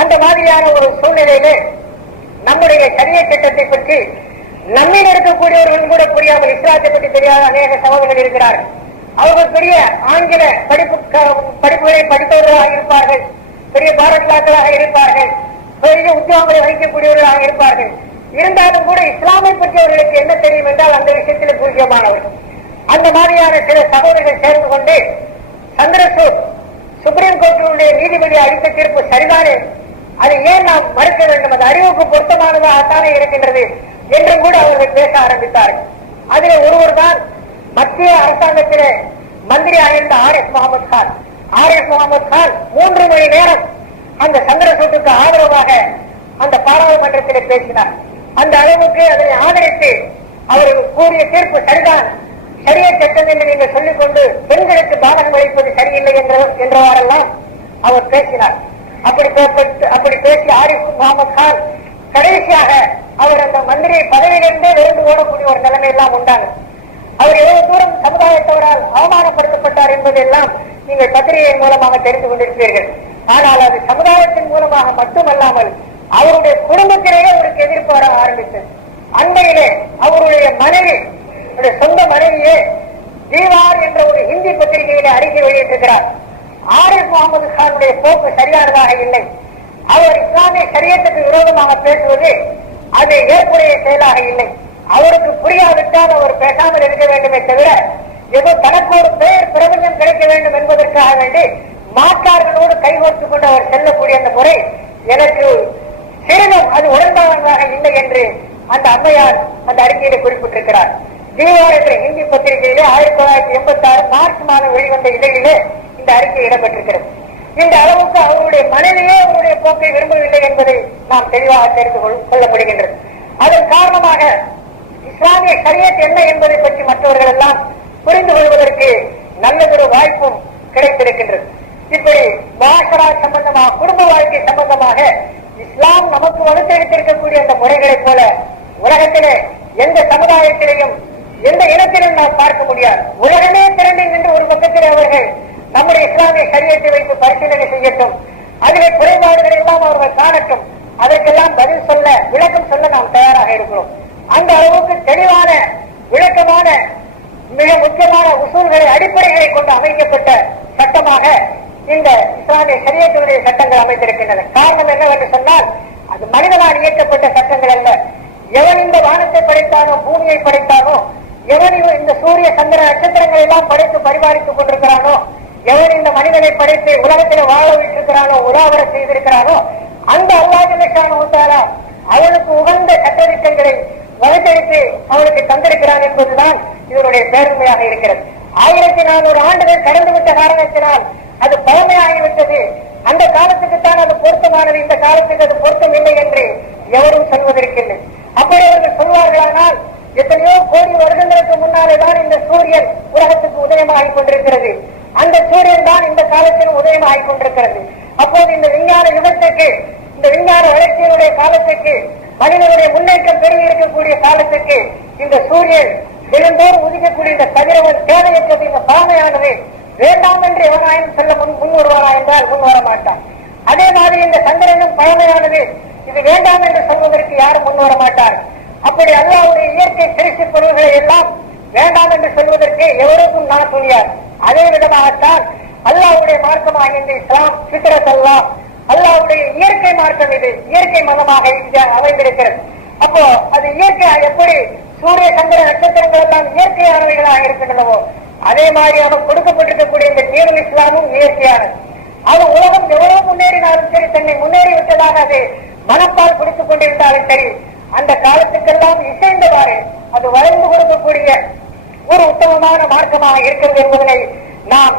அந்த மாதிரியான ஒரு சூழ்நிலையிலே நம்முடைய சரியத் சட்டத்தை பற்றி நம்மில் இருக்கக்கூடியவர்கள் கூட புரியாமல், இஸ்லாத்தை பற்றி தெரியாத அநேக சகோதரர்கள் இருக்கிறார்கள். அவர்கள் பெரிய ஆங்கில படிப்புகளை படித்தவர்களாக இருப்பார்கள், பெரிய பாரதியாக்களாக இருப்பார்கள், பெரிய உத்தியோகங்களை வகிக்கக்கூடியவர்களாக இருப்பார்கள். இருந்தாலும் கூட இஸ்லாமை பற்றி அவர்களுக்கு என்ன தெரியும் என்றால் அந்த விஷயத்தில் பூஜ்யமானவர்கள். அந்த மாதிரியான சில சகோதரர்கள் சேர்ந்து கொண்டு சந்திரசூட் சுப்ரீம் கோர்ட்டினுடைய நீதிபதி அளித்த தீர்ப்பு சரிதானே, அதை ஏன் நாம் மறுக்க வேண்டும், அது அறிவுக்கு பொருத்தமானதாகத்தானே இருக்கின்றது என்றும் கூட அவர்கள் பேச ஆரம்பித்தார்கள். அதிலே ஒருவர் தான் மத்திய அரசாங்கத்திலே மந்திரியாக இருந்த ஆர்.எஸ். முகமது கான். ஆர்.எஸ். முகமது கான் 3 மணி நேரம் அந்த சந்திரசூட்டுக்கு ஆதரவாக அந்த பாராளுமன்றத்திலே பேசினார். அந்த அளவுக்கு அதனை ஆதரித்து அவர் கூறிய தீர்ப்பு சரிதான், சரியத் சட்டம் என்று நீங்கள் சொல்லிக் கொண்டு பெண்களுக்கு பாதகம் அளிப்பது சரியில்லை என்றவாறெல்லாம் அவர் பேசினார். அப்படி பேசி ஆரிஃப் முகமது கான் கடைசியாக அவர் அந்த மந்திரி பதவியிலிருந்தே விருந்து ஓடக்கூடிய ஒரு நிலைமை எல்லாம் உண்டாங்க. அவர் எவ்வளவு தூரம் சமுதாயத்தவரால் அவமானப்படுத்தப்பட்டார் என்பதெல்லாம் நீங்கள் பத்திரிகையின் மூலமாக தெரிந்து கொண்டிருப்பீர்கள். ஆனால் அது சமுதாயத்தின் மூலமாக மட்டுமல்லாமல் அவருடைய குடும்பத்திலேயே அவருக்கு எதிர்ப்பு வர ஆரம்பித்தது. அண்மையிலே அவருடைய மனைவி, சொந்த மனைவியே தீவார் என்ற ஒரு ஹிந்தி பத்திரிகையிலே அறிக்கை வெளியிட்டிருக்கிறார். ஆரிஃப் முகமது கானுடைய போக்கு சரியானதாக இல்லை, அவர் இஸ்லாமிய சரியத்துக்கு விரோதமாக பேசுவது அது ஏற்புடைய செயலாக இல்லை, அவருக்கு புரியாவிட்டால் அவர் பேசாமல் இருக்க வேண்டுமே தவிர ஏதோ தனக்கு ஒரு பெயர் பிரபஞ்சம் கிடைக்க வேண்டும் என்பதற்காக வேண்டி மாற்றார்களோடு கைகோர்த்துக் கொண்டு அவர் செல்லக்கூடிய அந்த முறை எனக்கு சிறிதும் அது உடன்பாடாக இல்லை என்று அந்த அம்மையார் அந்த அறிக்கையில குறிப்பிட்டிருக்கிறார். தீவார் என்ற ஹிந்தி பத்திரிகையிலே 1986 மார்ச் மாதம் வெளிவந்த இதழிலே இந்த அறிக்கை இடம்பெற்றிருக்கிறது. இந்த அளவுக்கு அவருடைய மனைவியே அவருடைய போக்கை விரும்பவில்லை என்பதை நாம் தெளிவாக தெரிந்து கொள்ளப்படுகின்றது. அதன் காரணமாக இஸ்லாமிய ஷரியத் என்ன என்பதை பற்றி மற்றவர்கள் எல்லாம் புரிந்து கொள்வதற்கு நல்லதொரு வாய்ப்பும் கிடைத்திருக்கின்றது. இப்படி வாசரா சம்பந்தமாக, குடும்ப வாழ்க்கை சம்பந்தமாக இஸ்லாம் நமக்கு வகுத்தெடுத்திருக்கக்கூடிய அந்த முறைகளைப் போல உலகத்திலே எந்த சமுதாயத்திலையும் எந்த இனத்திலும் நாம் பார்க்க முடியாது. உலகமே திரண்டு நின்று ஒரு பக்கத்தில் அவர்கள் நம்முடைய இஸ்லாமிய ஷரியத்தை வைத்து பரிசீலனை செய்யட்டும், அதிலே குறைபாடுகளை எல்லாம் அவர்கள் காணட்டும், அதற்கெல்லாம் பதில் சொல்ல, விளக்கம் சொல்ல நாம் தயாராக இருக்கிறோம். அந்த அளவுக்கு தெளிவான விளக்கமான மிக முக்கியமான உசூல்களை, அடிப்படைகளை கொண்டு அமைக்கப்பட்ட சட்டமாக இந்த இஸ்லாமிய ஷரியத்துடைய சட்டங்கள் அமைந்திருக்கின்றன. காரணம் என்னவென்று சொன்னால் அது மனிதனால் இயக்கப்பட்ட சட்டங்கள் அல்ல. எவன் இந்த வானத்தை படைத்தானோ, பூமியை படைத்தானோ, எவன் இந்த சூரிய சந்திர நட்சத்திரங்களை எல்லாம் படைத்து பரிபாலித்துக் கொண்டிருக்கிறானோ, எவன் இந்த மனிதனை படைத்து உலகத்தில் வாழ விட்டிருக்கிறானோ, உலாவர செய்திருக்கிறானோ, அந்த அல்லாஹ் அவனுக்கு உகந்த சட்டத்திட்டங்களை வகுத்தெடுத்து அவனுக்கு தந்திருக்கிறான் என்பதுதான் இதனுடைய பேருமையாக இருக்கிறது. 1400 ஆண்டுகள் கடந்துவிட்ட காரணத்தினால் அது பழமையாகிவிட்டது. அந்த காலத்துக்குத்தான் அது பொருத்தமானது, இந்த காலத்துக்கு அது பொருத்தம் இல்லை என்று எவரும் சொல்வதற்கில்லை. அப்படி அவர்கள் சொல்வார்களானால் எத்தனையோ கோடி வருடங்களுக்கு முன்னாலேதான் இந்த சூரியன் உலகத்துக்கு உதயமாகிக் கொண்டிருக்கிறது, அந்த சூரியன் தான் இந்த காலத்தில் உதயமாகிக் கொண்டிருக்கிறது. அப்போது இந்த விஞ்ஞான யுகத்துக்கு, இந்த விஞ்ஞான வளர்ச்சியினுடைய காலத்துக்கு, மனிதனுடைய முன்னேற்றம் பெருகி இருக்கக்கூடிய காலத்துக்கு இந்த சூரியன் தினந்தோறும் உதிக்கக்கூடிய இந்த கதிரவன் தேவையற்றது, இந்த பழமையானது, வேண்டாம் என்று எவனாயும் சொல்ல முன் வருவானா என்றால் முன் வர மாட்டான். அதே மாதிரி இந்த சந்திரனும் பழமையானது, இது வேண்டாம் என்று சொல்வதற்கு யாரும் முன் வர மாட்டார். அப்படி அல்லாஹ்வுடைய இயற்கை சிருஷ்டி பொருள்களை எல்லாம் வேண்டாம் என்று சொல்வதற்கு எவருக்கும் நான் துணியார். அதே விதமாகத்தான் அல்லாஹ்வுடைய மார்க்கமாக இந்த இஸ்லாம் ஃபித்ரத் அல்லாஹ், அல்லாஹ்வுடைய இயற்கை மார்க்கம், இது இயற்கை மதமாக அமைந்திருக்கிறது. அப்போ அது இயற்கையா எப்படி சூரிய சந்திர நட்சத்திரங்கள் எல்லாம் இயற்கையானவைகளாக இருக்கின்றனவோ அதே மாதிரி அவன் கொடுக்கப்பட்டிருக்கக்கூடிய இந்த தீனுல் இஸ்லாமும் இயற்கையானது. அது உலகம் எவ்வளவு முன்னேறினாலும் சரி, தன்னை முன்னேறி விட்டதாக அது மனப்பால் குடித்துக் கொண்டிருந்தாலும் சரி, அந்த காலத்துக்கெல்லாம் இசைந்தவாறு அது வளர்ந்து கொடுக்கக்கூடிய ஒரு உத்தமமான மார்க்கமாக இருக்கிறது என்பதனை நாம்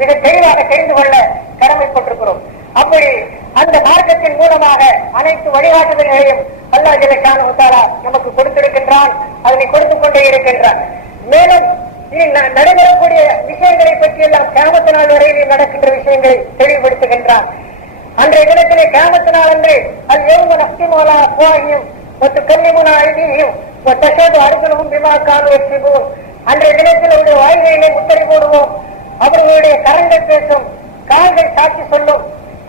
மிக தெளிவாக தெரிந்து கொள்ள கடமைப்பட்டிருக்கிறோம். அப்படி அந்த மார்க்கத்தின் மூலமாக அனைத்து வழிகாட்டுதல்களையும் அல்லாஹ் ஜல்ல ஷானஹு நமக்கு கொடுத்திருக்கின்றான், அதனை கொடுத்துக் கொண்டே இருக்கின்றான். மேலும் நடைபெறக்கூடிய விஷயங்களை பற்றி எல்லாம் கியாமத் நாள் வரையில் நடக்கின்ற விஷயங்களை தெளிவுபடுத்துகின்றான். அன்றைய தினத்திலே கியாமத் நாள் என்று அது யௌம நஹ்திமு அலா அஃப்வாஹிஹிம் வ துகல்லிமுனா ஐதீஹிம் வ தஷ்ஹது அர்ஜுலுஹும் பிமா கானூ யக்ஸிபூன் அன்றைய தினத்தில் அவருடைய வாய்களிலே முத்திரை போடுவோம். அவர்களுடைய கரங்கள் பேசும், கால்கள் சாட்சி சொல்லும்,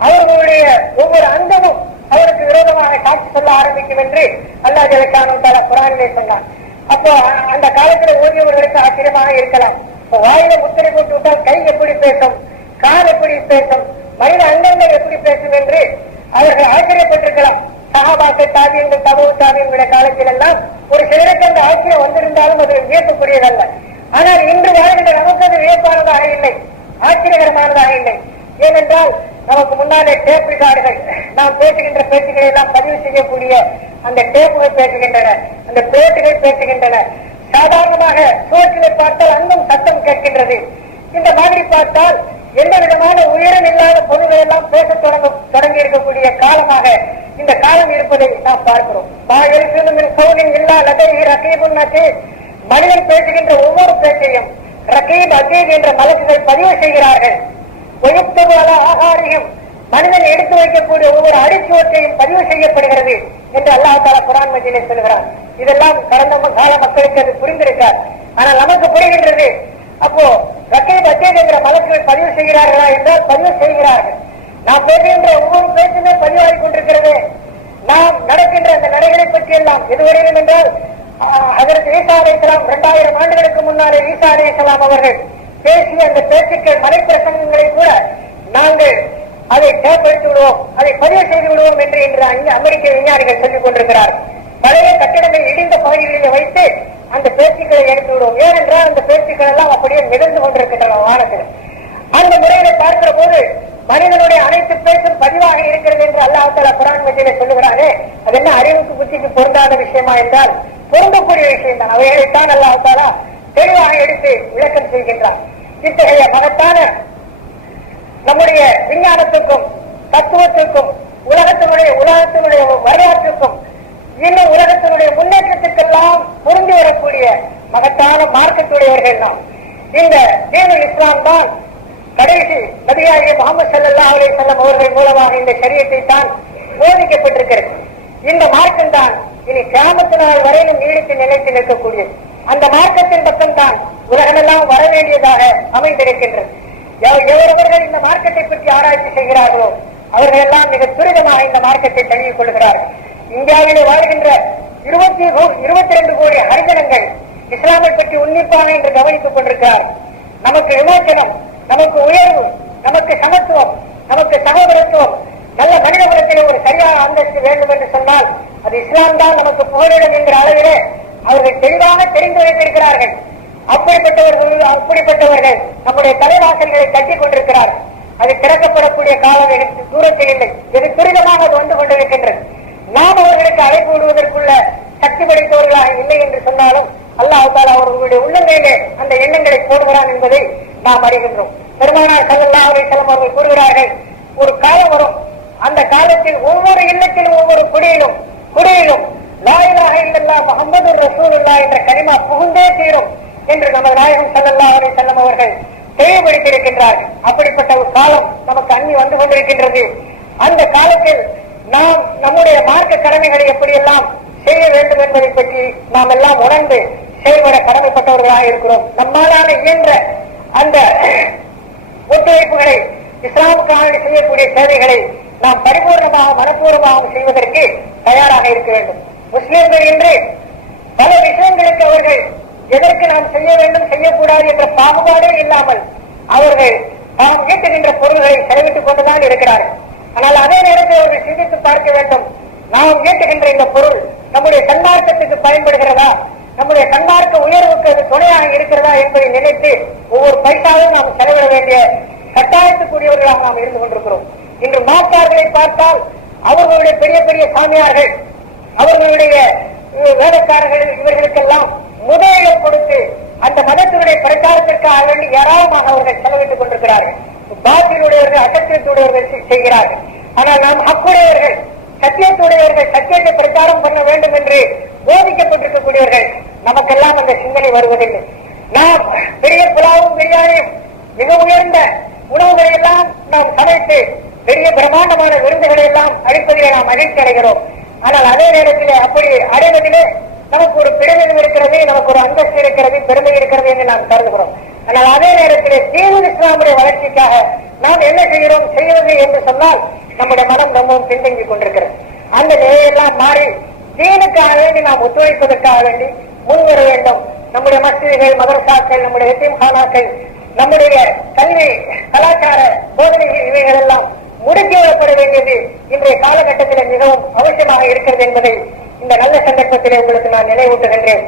அவர்களுடைய ஒவ்வொரு அங்கமும் அவருக்கு விரோதமாக சாட்சி சொல்ல ஆரம்பிக்கும் என்று அல்லாஹ் ஜல்ல ஷானஹு குர்ஆனிலே சொன்னார். அப்போ அந்த காலத்தில் ஓடியவர்களுக்கு ஆச்சரியமாக இருக்கலாம். வாயில முத்திரை போட்டு விட்டால் கை எப்படி பேசும், கால் எப்படி பேசும், மனித அங்கங்கள் எப்படி பேசும் என்று அவர்கள் ஆச்சரியப்பட்டிருக்கலாம். சஹாபாக்கள், தாபியங்கள், தபு தாபியங்களுடைய காலத்தில் எல்லாம் ஒரு சிலருக்கு அந்த ஆச்சரியம் வந்திருந்தாலும் அது வியக்கக்கூடியதல்ல. ஆனால் இன்று வாழ்கின்ற நமக்கு அது வியப்பானதாக இல்லை, ஆச்சரியகரமானதாக இல்லை. ஏனென்றால் நமக்கு முன்னாலே டேப் ரிகார்டுகள், நாம் பேசுகின்ற பேச்சுகளை எல்லாம் பதிவு செய்யக்கூடிய அந்த டேப்புகள் பேசுகின்றன, அந்த பிளேட்டுகள் பேசுகின்றன. சாதாரணமாக சோற்றிலை பார்த்தால் அங்கும் சத்தம் கேட்கின்றது. இந்த மாதிரி பார்த்தால் எந்த விதமான உயரம் இல்லாத பொருள்கள் எல்லாம் பேச தொடங்கி இருக்கக்கூடிய காலமாக இந்த காலம் இருப்பதை நாம் பார்க்கிறோம். மனிதன் பேசுகின்ற ஒவ்வொரு பேச்சையும் ரகீப் அதீத் என்ற மலக்குகள் பதிவு செய்கிறார்கள். ஆகாரியம் மனிதன் எடுத்து வைக்கக்கூடிய ஒவ்வொரு அடிச்சுவற்றையும் பதிவு செய்யப்படுகிறது என்று அல்லாஹ் தஆலா குர்ஆன் மஜீதிலே சொல்கிறார். இதெல்லாம் கடந்த கால மக்களுக்கு அது புரிந்திருக்கார். ஆனால் நமக்கு புரிகின்றது. அப்போ ரகீப் அதீத் என்ற மலக்குகள் பதிவு செய்கிறார்களா என்றால் பதிவு செய்கிறார்கள். நாம் பேசுகின்ற ஒவ்வொரு பேச்சுமே பதிவாகிக் கொண்டிருக்கிறது. நாம் நடக்கின்ற அந்த நடைகளை பற்றி எல்லாம் எதுவரையிலும் என்றால் ஹஜ்ரத் ஈசா அலைஹிஸ்ஸலாம் 2000 ஆண்டுகளுக்கு முன்னாலே ஈசா அலைஹிஸ்ஸலாம் அவர்கள் பேசிய அந்த பேச்சுக்கள், மலைப்பிரசங்கங்களை கூட நாங்கள் அதை டேப்படுத்தி விடுவோம், அதை பதிவு செய்து விடுவோம் என்று இன்று அமெரிக்க விஞ்ஞானிகள் சொல்லிக் கொண்டிருக்கிறார். பழைய கட்டிடங்கள் இடிந்த பகுதிகளிலே வைத்து அந்த பேச்சுக்களை எடுத்து விடுவோம். ஏனென்றால் அந்த பேச்சுக்கள் எல்லாம் அப்படியே மிதந்து கொண்டிருக்கின்றன வானத்தில். அந்த முறையில பார்க்கிற போது மனிதனுடைய அனைத்து பேச்சும் பதிவாக இருக்கிறது என்று அல்லாஹ் தஆலா குர்ஆன் மஜீதிலே சொல்லுகிறாரே, அது என்ன அறிவுக்கு புத்திக்கு பொருந்தாத விஷயமா என்றால் பொருந்தக்கூடிய விஷயம் தான். அவைகளைத்தான் அல்லாஹ் தஆலா தெளிவாக எடுத்து விளக்கம் செய்கின்றார். இத்தகைய மகத்தான நம்முடைய விஞ்ஞானத்துக்கும் தத்துவத்திற்கும் உலகத்தினுடைய வரலாற்றுக்கும் இன்னும் உலகத்தினுடைய முன்னேற்றத்திற்கெல்லாம் பொருந்தி வரக்கூடிய மகத்தான மார்க்கத்துடையவர்கள் நாம். இந்த தீனுல் இஸ்லாம் தான் கடைசி நபியாகிய முஹம்மது ஸல்லல்லாஹு அலைஹி வஸல்லம் அவர்கள் மூலமாக இந்த ஷரியத்தை தான் போதிக்கப்பட்டிருக்கிறது. இந்த மார்க்கம் தான் இனி கியாமத் நாள் வரையிலும் நீடித்து நிலைத்து நிற்கக்கூடியது. அந்த மார்க்கத்தின் பக்கம் தான் உலகமெல்லாம் வர வேண்டியதாக அமைந்திருக்கின்றது. எவரவர்கள் இந்த மார்க்கத்தை பற்றி ஆராய்ச்சி செய்கிறார்களோ அவர்கள் எல்லாம் மிக துரிதமாக இந்த மார்க்கத்தை தழுவிக் கொள்கிறார்கள். இந்தியாவிலே வாழ்கின்ற 22 கோடி ஹரிஜனங்கள் இஸ்லாமை பற்றி உன்னிப்பாக என்று கவனித்துக் கொண்டிருக்கிறார். நமக்கு விமோசனம், நமக்கு உயர்வு, நமக்கு சமத்துவம், நமக்கு சகோதரத்துவம், நல்ல மனித குலத்திலே ஒரு சரியான அந்தஸ்து வேண்டும் என்று சொன்னால் அது இஸ்லாம் தான் நமக்கு புகலிடம் என்கிற அளவிலே அவர்கள் தெளிவாக தெரிந்து வைத்திருக்கிறார்கள். அப்படிப்பட்டவர்கள் நம்முடைய தலைவாசல்களை கட்டிக் கொண்டிருக்கிறார்கள். அது திறக்கப்படக்கூடிய காலம் எனக்கு தூரத்தில் இல்லை, வெகு துரிதமாக அது வந்து கொண்டிருக்கின்றது. நாம் அவர்களுக்கு அழைப்பு விடுவதற்குள்ள சக்தி படைத்தவர்களாக இல்லை என்று சொன்னாலும் அல்லாஹ் தஆலா அவர்களுடைய உள்ளங்களிலே அந்த எண்ணங்களை போடுகிறான் என்பதை நாம் அறிகின்றோம். பெருமானார் ஸல்லல்லாஹு அலைஹி வஸல்லம் அவர்கள் கூறுகிறார்கள், ஒரு காலம் வரும், அந்த காலத்தில் ஒவ்வொரு இல்லத்திலும் ஒவ்வொரு குடியிலும் லா இலாஹ இல்லல்லாஹ் முஹம்மதுர் ரசூலுல்லாஹ் என்ற கலிமா புகுந்தே தீரும் என்று நமது நாயகம் ஸல்லல்லாஹு அலைஹி வஸல்லம் அவர்கள் தெளிவுபடுத்தியிருக்கின்றார்கள். அப்படிப்பட்ட ஒரு காலம் நமக்கு அன்னி வந்து கொண்டிருக்கின்றது. அந்த காலத்தில் நாம் நம்முடைய மார்க்க கடமைகளை எப்படியெல்லாம் செய்ய வேண்டும் என்பதை பற்றி நாம் எல்லாம் உணர்ந்து செயல்பட கடமைப்பட்டவர்களாக இருக்கிறோம். நம்மாலான இயன்ற அந்த ஒத்துழைப்புகளை, இஸ்லாமுக்காக செய்யக்கூடிய சேவைகளை நாம் பரிபூர்ணமாக மனப்பூர்வமாக செய்வதற்கு தயாராக இருக்க வேண்டும். முஸ்லிம்கள் இன்று பல விஷயங்களுக்கு அவர்கள் எதற்கு நாம் செய்ய வேண்டும் செய்யக்கூடாது என்ற பாகுபாடே இல்லாமல் அவர்கள் நாம் ஈட்டுகின்ற பொருள்களை செலவிட்டுக் கொண்டுதான் இருக்கிறார்கள். ஆனால் அதே நேரத்தில் அவர்கள் சிந்தித்து பார்க்க வேண்டும், நாம் ஈட்டுகின்ற இந்த பொருள் நம்முடைய சன்மார்க்கத்துக்கு பயன்படுகிறதா, நம்முடைய சன்மார்க்க உயர்வுக்கு அது துணையாக இருக்கிறதா என்பதை நினைத்து ஒவ்வொரு பைசாவும் நாம் செலவிட வேண்டிய கட்டாயத்துக்குரியவர்களாக நாம் இருந்து கொண்டிருக்கிறோம். இன்று மாற்றார்களை பார்த்தால் அவர்களுடைய பெரிய பெரிய சாமியார்கள், அவர்களுடைய வேலைக்காரர்கள், இவர்களுக்கெல்லாம் முதலிடம் கொடுத்து அந்த மதத்தினுடைய பிரச்சாரத்திற்காக வேண்டி ஏராளமாக அவர்கள் செலவிட்டுக் கொண்டிருக்கிறார்கள். பாத்திலுடையவர்கள், அசத்தியத்துடையவர்கள் செய்கிறார்கள். ஆனால் நாம் ஹக்குடையவர்கள், சத்தியத்துடையவர்கள், சத்தியத்தை பிரச்சாரம் பண்ண வேண்டும் என்று போதிக்கப்பட்டிருக்கக்கூடியவர்கள் நமக்கெல்லாம் அந்த சிந்தனை வருவதில்லை. நாம் பெரிய புலாவும் பிரியாணியும் மிக உயர்ந்த உணவுகளை எல்லாம் நாம் சமைத்து பெரிய பிரமாண்டமான விருந்துகளை எல்லாம் அளிப்பதிலே நாம் மகிழ்ச்சி அடைகிறோம். ஆனால் அதே நேரத்தில் அப்படி அடைவதிலே நமக்கு ஒரு பெருமை இருக்கிறது, நமக்கு ஒரு அந்தஸ்து இருக்கிறது, பெருமை இருக்கிறது என்று நாம் கருதுகிறோம். ஆனால் அதே நேரத்தில் தீனுல் இஸ்லாமுடைய வளர்ச்சிக்காக நாம் என்ன செய்கிறோம் செய்வது என்று சொன்னால் நம்முடைய மனம் ரொம்பவும் பின்தங்கி கொண்டிருக்கிறது. அந்த நிலையெல்லாம் மாறி தீனுக்காக வேண்டி நாம் ஒத்துழைப்பதற்காக வேண்டி முன்வர வேண்டும். நம்முடைய மஸ்ஜிதுகள், மதரசாக்கள், நம்முடைய எத்தீம்கானாக்கள், நம்முடைய கல்வி கலாச்சார போதனைகள் இவைகள் எல்லாம் முடுக்கி விடப்பட வேண்டியது இன்றைய காலகட்டத்தில் மிகவும் அவசியமாக இருக்கிறது என்பதை இந்த நல்ல சந்தர்ப்பத்திலே உங்களுக்கு நான் நினைவூட்டுகின்றேன்.